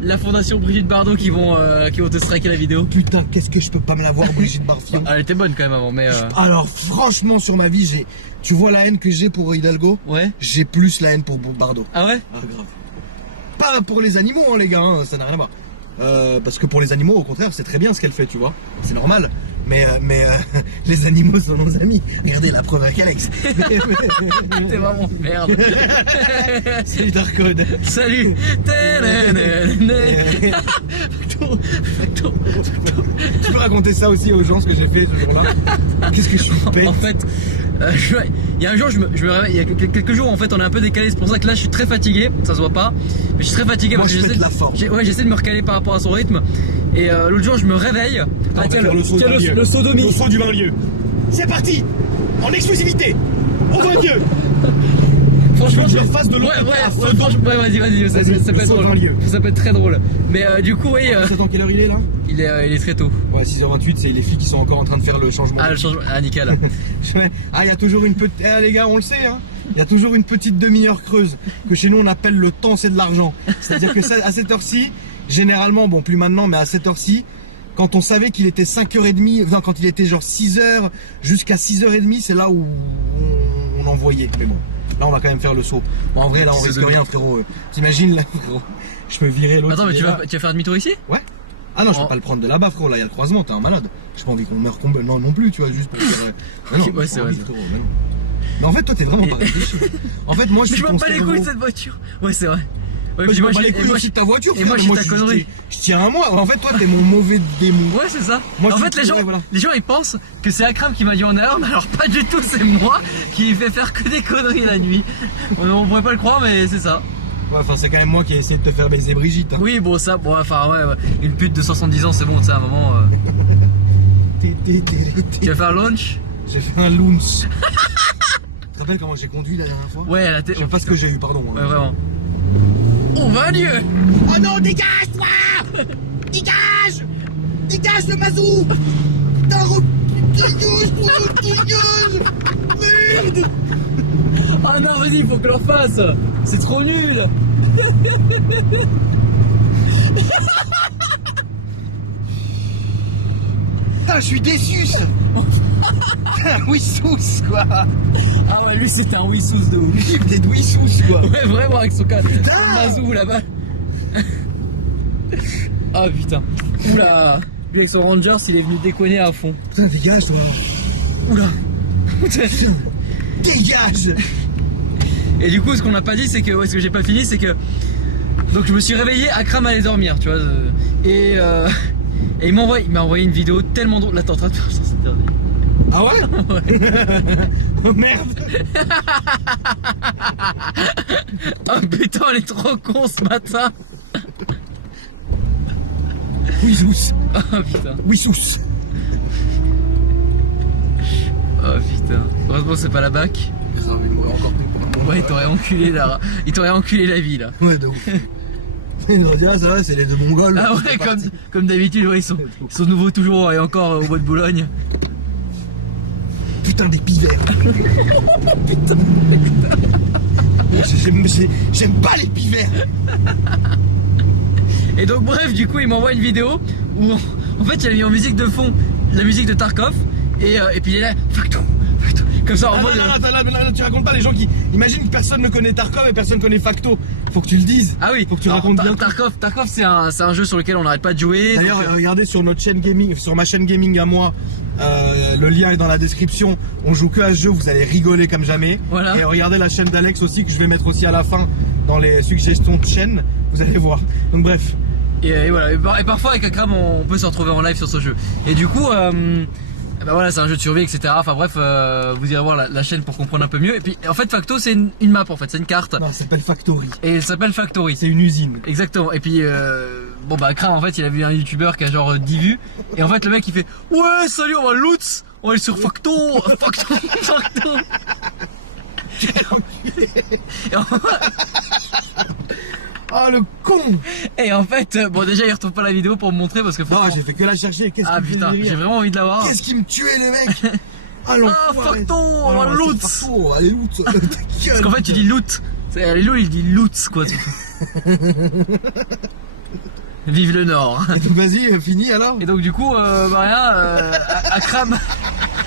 la fondation Brigitte Bardot qui vont te striker la vidéo. Putain, qu'est-ce que je peux pas me la voir, Brigitte Barfion. Elle était bonne quand même avant, mais. Alors, franchement, sur ma vie, tu vois la haine que j'ai pour Hidalgo? Ouais. J'ai plus la haine pour Bardot. Ah ouais? Ah, grave. Pas pour les animaux, hein, les gars, hein, ça n'a rien à voir. Parce que pour les animaux, au contraire, c'est très bien ce qu'elle fait, tu vois. C'est normal. Mais les animaux sont nos amis. Regardez la preuve avec Alex. T'es vraiment une merde. Salut Darkode. Salut. Tu peux raconter ça aussi aux gens, ce que j'ai fait ce jour-là? Qu'est-ce que je suis bête. En fait, il y a un jour, je me réveille, il y a quelques jours, en fait, on est un peu décalé. C'est pour ça que là, je suis très fatigué. Ça se voit pas, mais je suis très fatigué. Moi, parce que je pète la forme. j'essaie de me recaler par rapport à son rythme. Et l'autre jour, je me réveille. On va faire le saut sodomie. Le saut du 20 lieux. C'est parti, en exclusivité, au 20 lieux. Franchement, je le fasse de l'autre côté. Franchement, vas-y, ça peut être drôle. Ça peut être très drôle. Mais du coup, oui. C'est en quelle heure il est là? Il est très tôt. Ouais, 6h28, c'est les filles qui sont encore en train de faire le changement. Ah, le changement. Ah, nickel. Ah, il y a toujours une petite. Eh, les gars, on le sait, hein. Il y a toujours une petite demi-heure creuse que chez nous on appelle le temps, c'est de l'argent. C'est-à-dire que ça, à cette heure-ci, généralement, bon, plus maintenant, mais à cette heure-ci, quand on savait qu'il était 5h30, enfin, quand il était genre 6h jusqu'à 6h30, c'est là où on envoyait. Mais bon. Là, on va quand même faire le saut. Bon, en vrai, là, on risque rien, frérot. T'imagines, là, frérot, je me virais l'autre. Attends, mais tu vas faire demi-tour ici? Ouais. Ah non, je peux pas le prendre de là-bas, frérot. Là, il y a le croisement, t'es un malade. J'ai pas envie qu'on meure non plus, tu vois, juste pour faire. Mais non, ouais, c'est vrai. Frérot, mais en fait, toi, t'es vraiment pas réfléchi. En fait, moi, je suis. Je m'en bats les couilles de cette voiture. Ouais, c'est vrai. Ouais, je m'en bats les couilles aussi de ta voiture, et moi, je suis ta connerie. Je tiens à moi. En fait, toi, t'es mon mauvais démon. Ouais, c'est ça. Moi, en fait, les gens, ils pensent que c'est Akram qui m'a dit en erreur, mais alors pas du tout, c'est moi qui fait faire que des conneries la nuit. On pourrait pas le croire, mais c'est ça. Ouais, enfin, c'est quand même moi qui ai essayé de te faire baiser Brigitte. Hein. Oui, bon, ça, bon, enfin, ouais. Une pute de 70 ans, c'est bon, tu sais, à un moment. Tu vas faire lunch? J'ai fait un lunch. Tu te rappelles comment j'ai conduit la dernière fois? Ouais, la tête. Je sais pas ce que j'ai eu, pardon. Ouais, vraiment. Oh, 20 lieux! Oh non, dégage, toi! Dégage! Dégage le mazou! Dégage! Merde! Oh non, vas-y, faut que l'on fasse! C'est trop nul! Putain, je suis déçu! Un wissous, quoi! Ah ouais, lui, c'était un wissous de ouf! Lui, peut-être wissous, quoi! Ouais, vraiment, avec son mazou là-bas! Ah putain! Oula! Lui, avec son Rangers, il est venu déconner à fond! Putain, dégage, toi! Oula! Putain, dégage! Et du coup, ce qu'on n'a pas dit, c'est que, ouais, ce que j'ai pas fini, c'est que. Donc, je me suis réveillé, Akram allait dormir, tu vois. Et il m'a envoyé une vidéo tellement drôle. Là, t'es en train de faire ça, c'est interdit. Ah ouais? Ouais. Oh merde! Oh putain, elle est trop con ce matin! Wissous! Oh putain! Wissous! Oh putain! Heureusement, c'est pas la BAC. Grave, il m'aurait encore pris. Ouais, il t'aurait enculé la vie là. Ouais, de ouf. Ils nous ont dit, ah, ça va, c'est les deux Mongols. Ah ouais, comme d'habitude, ouais, ils sont nouveaux toujours et encore au bois de Boulogne. Putain, des pivers. Putain. J'aime pas les pivers. Et donc, bref, du coup, il m'envoie une vidéo où en fait, il a mis en musique de fond la musique de Tarkov et puis il est là, Facto. Comme ça, en mode. Non, tu racontes pas les gens qui. Imagine que personne ne connaît Tarkov et personne connaît Facto. Faut que tu le dises. Ah oui, faut que tu racontes bien. Tarkov, c'est un jeu sur lequel on n'arrête pas de jouer. D'ailleurs, regardez sur notre chaîne gaming, sur ma chaîne gaming à moi, le lien est dans la description. On joue que à ce jeu, vous allez rigoler comme jamais. Voilà. Et regardez la chaîne d'Alex aussi, que je vais mettre aussi à la fin dans les suggestions de chaîne. Vous allez voir. Donc, bref. Et voilà. Et parfois, avec Akram, on peut se retrouver en live sur ce jeu. Et du coup. Bah voilà, c'est un jeu de survie, etc. Enfin bref, vous irez voir la chaîne pour comprendre un peu mieux. Et puis en fait, Facto, c'est une map en fait, c'est une carte. Non, ça s'appelle Factory. Et elle s'appelle Factory. C'est une usine. Exactement. Et puis bon bah Akram en fait, il a vu un youtubeur qui a genre 10 vues. Et en fait, le mec il fait ouais, salut, on va loot, on va aller sur Facto. Ah, le con! Et en fait, bon déjà il retrouve pas la vidéo pour me montrer parce que non, j'ai fait que la chercher. Qu'est-ce ah putain, j'ai vraiment envie de la voir. Qu'est-ce qui me tuait le mec? Ah Facto, on va loot. Facto, allez loot. Parce qu'en fait tu dis loot. Allez loot, il dit loot quoi. Vive le Nord. Et donc vas-y, fini alors. Et donc du coup, bah rien,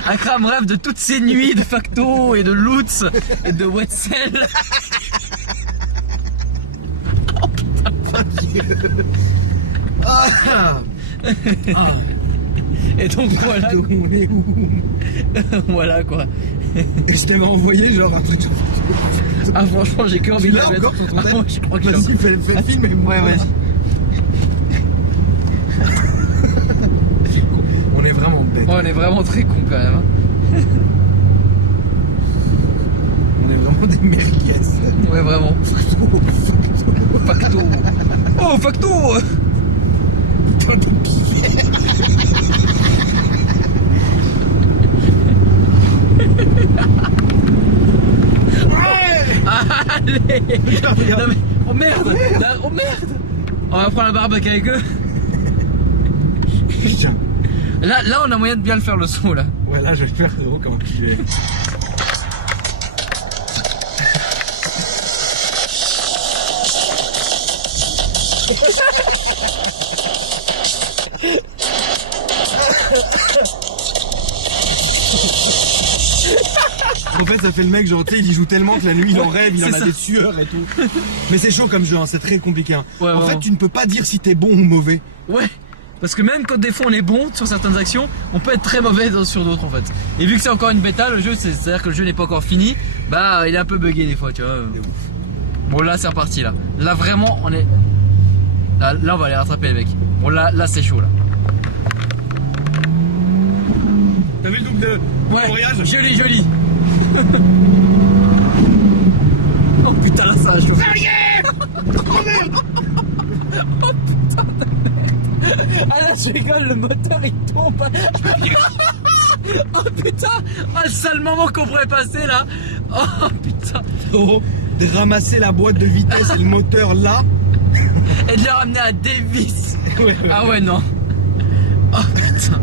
Akram rêve de toutes ces nuits de Facto et de loot et de Wetzel. Et donc voilà. On est où? Voilà quoi. Et je t'avais envoyé genre un truc. Ah franchement j'ai que envie de la mettre. Moi je crois que vas-y, fais le film et moi ouais, vas-y. bête. Ouais, on est vraiment très cons quand même. Hein. On est vraiment des merguez. Ouais, vraiment. Facto. Oh, facto. Putain de pivert. Allez. Regarde. Non, mais... Oh merde. Oh merde. On va prendre la barbac avec eux. Putain. Là, on a moyen de bien le faire le son là. Ouais, là, je vais faire gros comment tu es. En fait, ça fait le mec, genre, tu sais, il y joue tellement que la nuit, il en rêve, il en c'est a ça. des sueurs et tout. Mais c'est chaud comme jeu, hein, c'est très compliqué. Hein. Ouais, en vraiment. fait, tu ne peux pas dire si t'es bon ou mauvais. Ouais. Parce que même quand des fois on est bon sur certaines actions, on peut être très mauvais sur d'autres en fait. Et vu que c'est encore une bêta, le jeu, c'est-à-dire que le jeu n'est pas encore fini, bah il est un peu bugué des fois, tu vois. C'est ouf. Bon là c'est reparti là. Là vraiment on est... Là on va aller rattraper les mecs. Bon là c'est chaud là. T'as vu le double de voyage? Joli, joli. Oh putain là ça a chauffé. Ça y est. Oh merde. Oh putain de merde. Ah là je rigole, le moteur il tombe. Oh putain. Oh le sale moment qu'on pourrait passer là. Oh putain. Oh, de ramasser la boîte de vitesse et le moteur là. Et de le ramener à Davis. Ouais. Ah ouais non. Oh putain.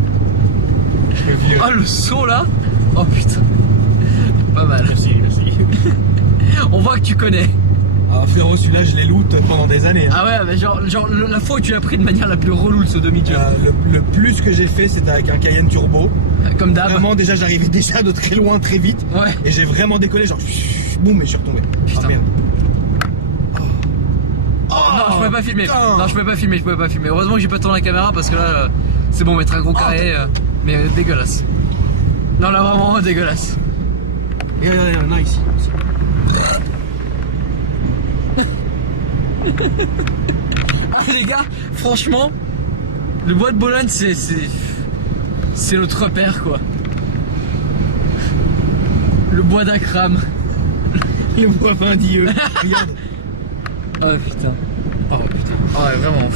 Oh le saut là. Oh putain. Pas mal. Merci. On voit que tu connais. Ah frérot, celui-là je l'ai loot pendant des années. Hein. Ah ouais mais genre la fois où tu l'as pris de manière la plus relou le saut demi-tour. Le plus que j'ai fait c'était avec un Cayenne Turbo. Comme d'hab. Vraiment déjà j'arrivais déjà de très loin très vite. Ouais. Et j'ai vraiment décollé genre boum et je suis retombé. Putain. Ah merde. Non je pouvais pas filmer. putain. Non je pouvais pas filmer. Heureusement que j'ai pas tourné la caméra parce que là c'est bon mettre un gros carré mais dégueulasse. Non là vraiment dégueulasse. Il y en a ici. Ah les gars, franchement, le bois de Bologne c'est notre repère quoi. Le bois d'Akram. Le bois vin d'Ieux. Regarde. Oh putain. Oh putain. Oh ouais, vraiment.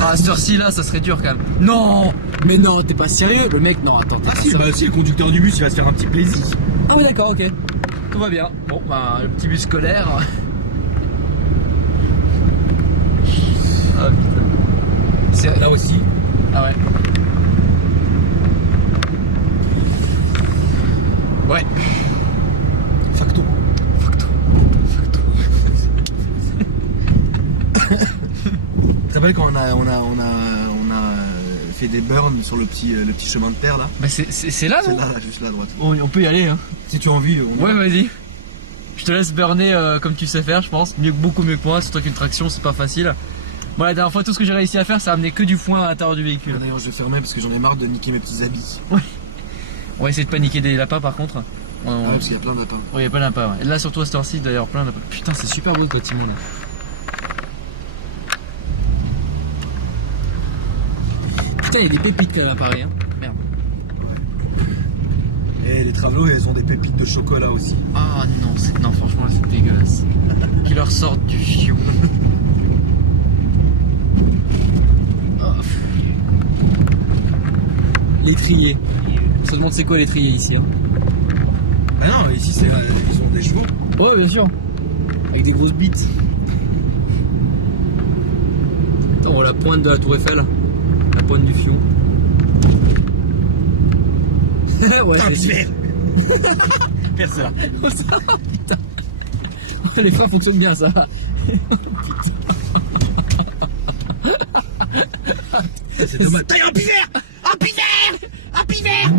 Ah à cette heure-ci là ça serait dur quand même. Non. Mais non t'es pas sérieux le mec. Non attends t'es Ah pas si, sérieux. bah si, le conducteur du bus il va se faire un petit plaisir. Ah oui d'accord ok. Tout va bien. Bon bah le petit bus scolaire. Ah putain. C'est là aussi. Ah ouais. Ouais. Facto. Tu te rappelles quand on a fait des burns sur le petit chemin de terre là? Bah c'est là C'est non là, juste là à droite. on peut y aller hein. Si tu as envie, on... Ouais vas-y. Je te laisse burner comme tu sais faire je pense. Beaucoup mieux que moi, surtout qu'une traction c'est pas facile. Bon la dernière fois tout ce que j'ai réussi à faire ça a amené que du foin à l'intérieur du véhicule. D'ailleurs je vais fermer parce que j'en ai marre de niquer mes petits habits. On va essayer de paniquer des lapins par contre. Ah ouais, parce qu'il y a plein de lapins. Oui il y a plein de lapins ouais. Et là surtout à cette heure-ci d'ailleurs plein de lapins. Putain c'est super beau ce bâtiment là. Putain il y a des pépites quand même à Paris hein. Merde. Et les travelots elles ont des pépites de chocolat aussi. Ah non, non franchement c'est dégueulasse. Qui leur sortent du fiou. Oh. L'étrier. On se demande c'est quoi l'étrier ici hein. Bah non, ici c'est ils ont des chevaux. Ouais bien sûr. Avec des grosses bites. Attends, on voit la pointe de la tour Eiffel. La pointe du fion. Ouais Un c'est petit sûr. verre. Perce là. Putain. Les freins fonctionnent bien ça. C'est dommage. T'as un pivert. Un pivert. Un pivert.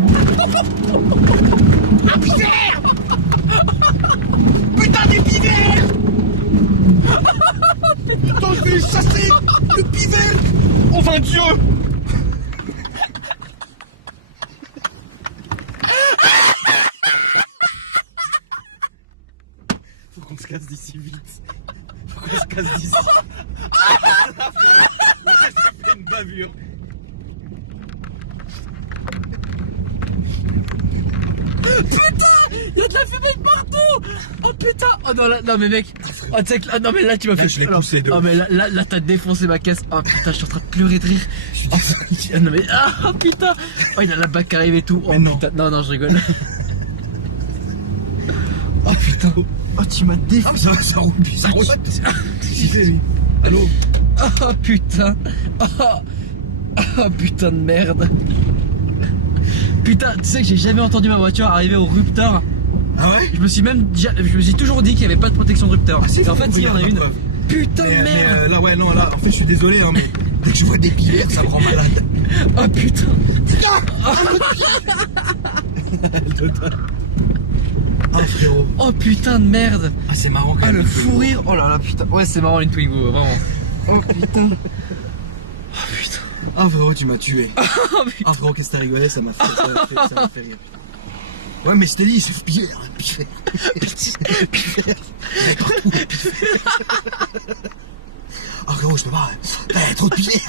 Un pivert. Putain des pivers. Putain je vais les chasser. Le pivert. Oh vain Dieu. Faut qu'on se casse d'ici vite. Faut qu'on se casse d'ici. Là, j'ai fait une bavure. Il y a de la fumée de partout. Oh putain. Oh non, là, non mais mec. Oh, tu sais que là, non mais là tu m'as fait. je l'ai poussé de Oh mais là t'as défoncé ma caisse. Oh putain, je suis en train de pleurer de rire. Oh, non mais ah putain. Oh il a la bague qui arrive et tout. Oh putain. Non je rigole. Oh putain. Oh tu m'as défoncé. Ah, ça roule. Ça roule. Allô. Oh putain. Oh putain de merde. Putain, tu sais que j'ai jamais entendu ma voiture arriver au rupteur. Ah ouais? Je me suis toujours dit qu'il n'y avait pas de protection de rupteur. Ah, et en fait, il y en a une. Preuve. Putain de merde. Là, ouais, non, là, en fait, je suis désolé, hein, mais dès que je vois des pivers, ça me rend malade. Oh putain. Ah, frérot. Oh putain de merde. Ah, c'est marrant quand Ah, même. le fou rire. Oh là là, putain. Ouais, c'est marrant, une Twingo, vraiment. Oh putain. Oh putain. Ah, frérot, tu m'as tué. Oh putain. Ah, frérot, qu'est-ce que t'as rigolé? Ça m'a fait rire. Ouais, mais je t'ai dit, c'est pivert. Pivert. Ah, frérot, je peux pas. Trop de pivert.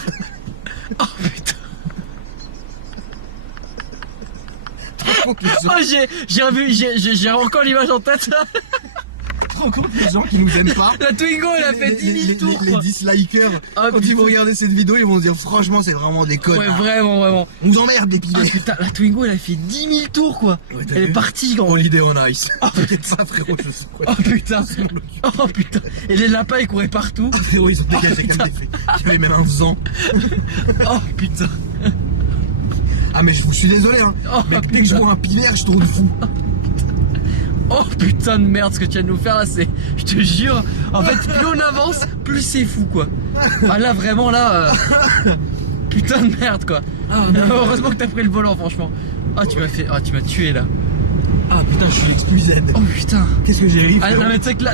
Oh putain. Ah, J'ai encore l'image en tête. Tu te rends compte les gens qui nous aiment pas? La Twingo, elle a fait 10 000 tours. Les dislikers, Ah, quand ils vont regarder cette vidéo, ils vont se dire franchement, c'est vraiment des connes. Ouais, vraiment. On nous emmerde les Ah pivers. putain, la Twingo, elle a fait 10 000 tours quoi. Ouais, t'as Elle est vu partie grand. Holiday on Ice. Ah, peut-être ça, frérot, je sais quoi. Oh putain. Oh putain. Et les lapins, ils couraient partout. Ah, frérot, ils ont dégagé comme des faits. Il y avait même un vent. Oh putain. Ah, mais je vous suis désolé, hein. Oh, Mais dès que putain. je vois un pivert, je tourne fou. Oh putain de merde, ce que tu viens de nous faire là, c'est. Je te jure, en fait, plus on avance, plus c'est fou quoi. Ah là, vraiment là. Putain de merde quoi. Heureusement que t'as pris le volant, franchement. Ah, tu m'as tué là. Ah, putain, je suis l'expulsé. Oh putain. Qu'est-ce que j'ai ri, Ah frérot. non, mais tu sais que là,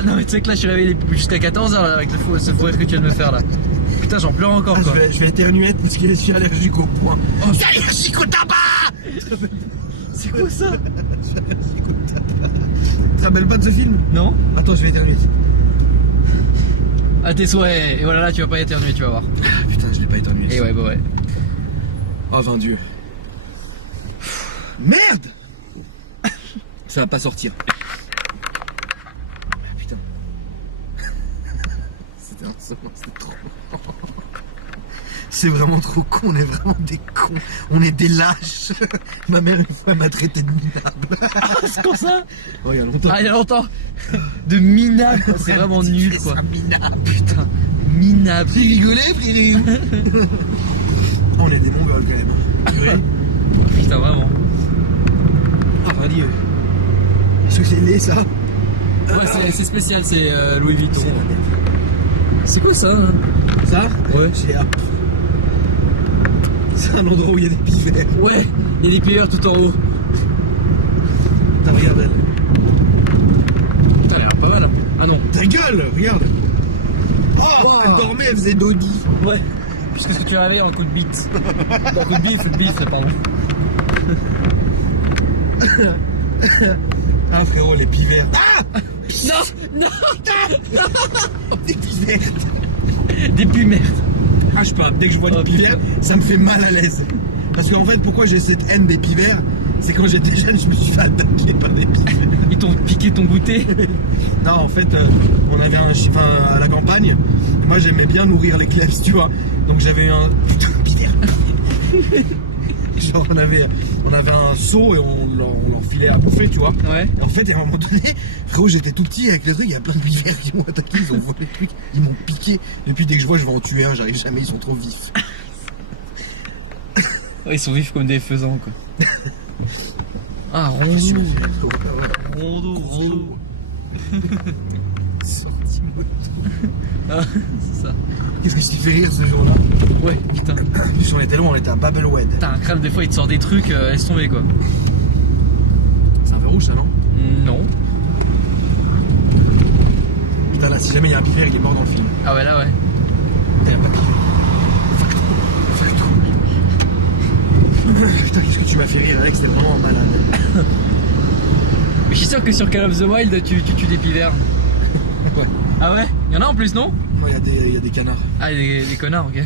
je suis réveillé jusqu'à 14h là, avec ce fou rire que tu viens de me faire là. Putain, j'en pleure encore Ah, quoi. je vais éternuer parce que je suis allergique au point. Oh, Je suis allergique au tabac. c'est quoi ça? Je suis allergique au tabac. Tu te rappelles pas de ce film? Non? Attends, je vais éternuer. À tes souhaits, et voilà là, tu vas pas éternuer, tu vas voir. Ah, putain, je l'ai pas éternué. Et ouais, bah ouais. Oh, vain Dieu. Merde. Ça va pas sortir. Ah, putain. C'était insolent, c'était trop. C'est vraiment trop con, on est vraiment des cons. On est des lâches. Ma mère, une fois, m'a traité de minable. C'est comme ça? Oh, il y a longtemps. Ah, il y a longtemps. De minable quoi, c'est vraiment nul quoi. C'est minable. Putain, minable. J'ai rigolé, frérot. On est des mongols quand même. Putain, vraiment. Ah, Rally. Est-ce que c'est laid ça? Ouais, c'est spécial, c'est Louis Vuitton. C'est la merde. C'est quoi ça hein? Ça? Ouais. J'ai hâte. C'est un endroit où il y a des pivers. Ouais, il y a des pilleurs tout en haut. T'as regardé. Putain, elle a l'air pas mal. Hein. Ah non. Ta gueule, regarde. Oh, Wow. elle dormait, elle faisait dodo. Ouais. Puisque ce que tu as réveillé en coup de bite. Un coup de bif, pardon. Ah frérot, les pivers. Ah, Non, des pivers. des pumerdes. Ah, je sais pas, dès que je vois des pivers, ça me fait mal à l'aise. Parce qu'en fait, pourquoi j'ai cette haine des pivers? C'est quand j'étais jeune, je me suis fait attaquer par des pivers. Ils t'ont piqué ton goûter. Non, en fait, on avait un chien à la campagne. Moi, j'aimais bien nourrir les clefs, tu vois. Donc j'avais eu un putain de pivert. Genre, on avait un seau et on leur filait à bouffer, tu vois. Ouais. Et en fait, à un moment donné, frérot, j'étais tout petit avec les trucs, il y a plein de pivers qui m'ont attaqué, ils ont volé les trucs, ils m'ont piqué. Depuis, dès que je vois, je vais en tuer un, j'arrive jamais, ils sont trop vifs. Ouais, ils sont vifs comme des faisans quoi. Ah, Rondo. Sorti moto. Ah, c'est ça. Qu'est-ce que je t'ai fait rire ce jour-là? Ouais, putain. En plus, on était loin, on était à Babelwed. Putain, un crâne, des fois il te sort des trucs, laisse tomber quoi. C'est un feu rouge, ça, non? Non. Putain, là, si jamais il y a un pivert, il est mort dans le film. Ah ouais, là ouais. Putain, y a pas de pivert. Facto. Putain, qu'est-ce que tu m'as fait rire, Alex, t'es vraiment un malade. Mais je suis sûr que sur Call of the Wild, tu tues des pivers. Ouais. Ah ouais? Y'en a en plus, non? Oh, il y a des canards. Ah, des connards, ok.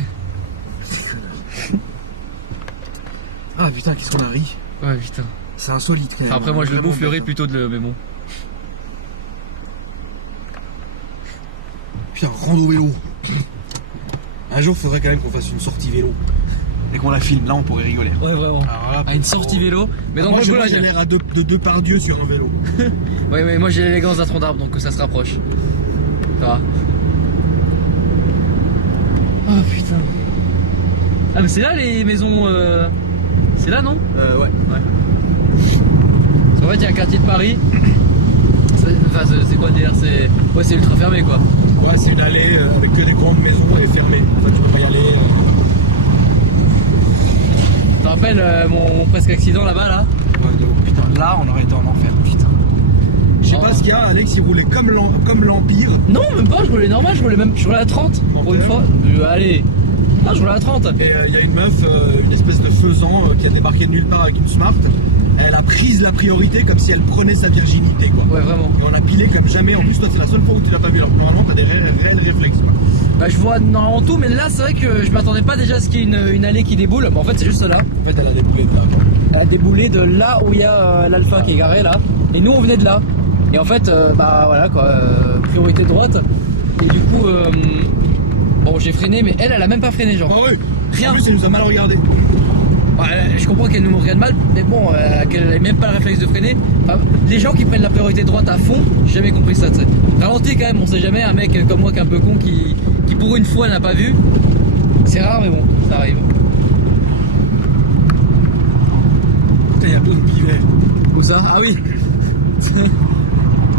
Ah putain, qu'est-ce qu'on a ri. Ouais, putain. C'est insolite quand même. Enfin, après, moi je le Vraiment bouffe le riz bien. plutôt de. Mais bon. Putain, rando vélo. Un jour, faudrait quand même qu'on fasse une sortie vélo. Et qu'on la filme, là on pourrait rigoler. Ouais, vraiment. Alors là, À une sortie vélo. Mais donc, moi du coup, là, j'ai l'air de Depardieu sur un vélo. Ouais, mais moi j'ai l'élégance d'un tronc d'arbre donc ça se rapproche. Ça va. Oh putain. Ah, mais c'est là les maisons. C'est là, non? Ouais. Parce qu'en fait, il y a un quartier de Paris. Enfin, c'est quoi le délire? Ouais, c'est ultra fermé quoi. Ouais, c'est une allée avec que des grandes maisons et fermée. Enfin, tu peux pas y aller. Tu te rappelles mon presque accident là-bas là? Ouais, de ouf. Putain, là on aurait été en enfer. Putain. Je sais Oh. pas ce qu'il y a, Alex, il roulait comme l'Empire. Non, même pas, je roulais normal, je roulais à 30 pour une fois. Allez. Non, je roulais à 30. Et il y a une meuf, une espèce de faisan qui a débarqué de nulle part avec une Smart. Elle a prise la priorité comme si elle prenait sa virginité quoi. Ouais, vraiment. Et on a pilé comme jamais. En plus, toi, c'est la seule fois où tu l'as pas vu. Alors que normalement, t'as des réels réflexes. Quoi. Bah, je vois normalement tout, mais là, c'est vrai que je m'attendais pas déjà à ce qu'il y ait une allée qui déboule. Mais en fait, c'est juste là. En fait, elle a déboulé de là. Quoi. Elle a déboulé de là où il y a l'Alpha qui est garé là. Et nous, on venait de là. Et en fait, bah voilà quoi, priorité droite. Et du coup, bon, j'ai freiné, mais elle a même pas freiné, genre. Ah oui. Rien. En plus, elle nous a mal regardé. Bah, je comprends qu'elle nous regarde mal, mais bon, qu'elle ait même pas le réflexe de freiner. Enfin, les gens qui prennent la priorité droite à fond, j'ai jamais compris ça, tu sais. Ralenti quand même, on sait jamais, un mec comme moi qui est un peu con, qui pour une fois n'a pas vu. C'est rare, mais bon, ça arrive. Putain, il y a plein de pivets. Où ça? Ah oui.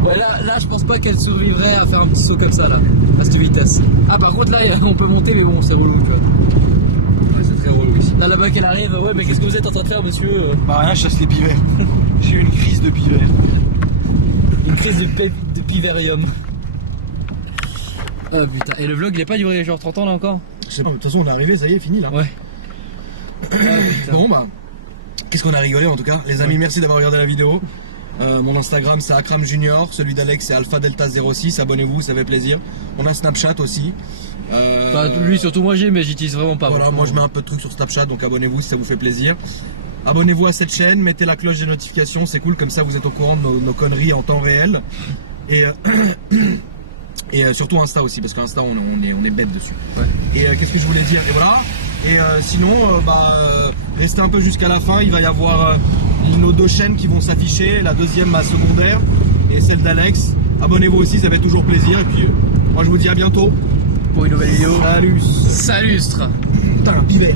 Ouais, là, je pense pas qu'elle survivrait à faire un petit saut comme ça, là, à cette vitesse. Ah, par contre, là, on peut monter, mais bon, c'est relou, tu vois. Ouais, c'est très relou ici. Là-bas qu'elle arrive, ouais, mais qu'est-ce que vous êtes en train de faire, monsieur? Bah, rien, je chasse les pivets. J'ai eu une crise de pivets. Une crise de piverium. Oh putain, et le vlog il est pas duré genre 30 ans là encore? Je sais pas, mais de toute façon, on est arrivé, ça y est, fini là. Ouais. Ah, putain. Bon, bah, qu'est-ce qu'on a rigolé en tout cas. Les amis, merci d'avoir regardé la vidéo. Mon Instagram c'est Akram Junior, celui d'Alex c'est Alpha Delta 06, abonnez-vous, ça fait plaisir. On a Snapchat aussi. Bah, lui surtout moi j'ai, mais j'utilise vraiment pas. Voilà, moi je mets un peu de trucs sur Snapchat, donc abonnez-vous si ça vous fait plaisir. Abonnez-vous à cette chaîne, mettez la cloche des notifications, c'est cool, comme ça vous êtes au courant de nos conneries en temps réel. Et, surtout Insta aussi, parce qu'Insta on est bête dessus. Ouais. Et qu'est-ce que je voulais dire? Et voilà. Et sinon, restez un peu jusqu'à la fin, il va y avoir nos deux chaînes qui vont s'afficher, la deuxième ma secondaire et celle d'Alex. Abonnez-vous aussi, ça fait toujours plaisir. Et puis moi je vous dis à bientôt. Pour une nouvelle vidéo. Salut. Salustre. Putain, un pivet.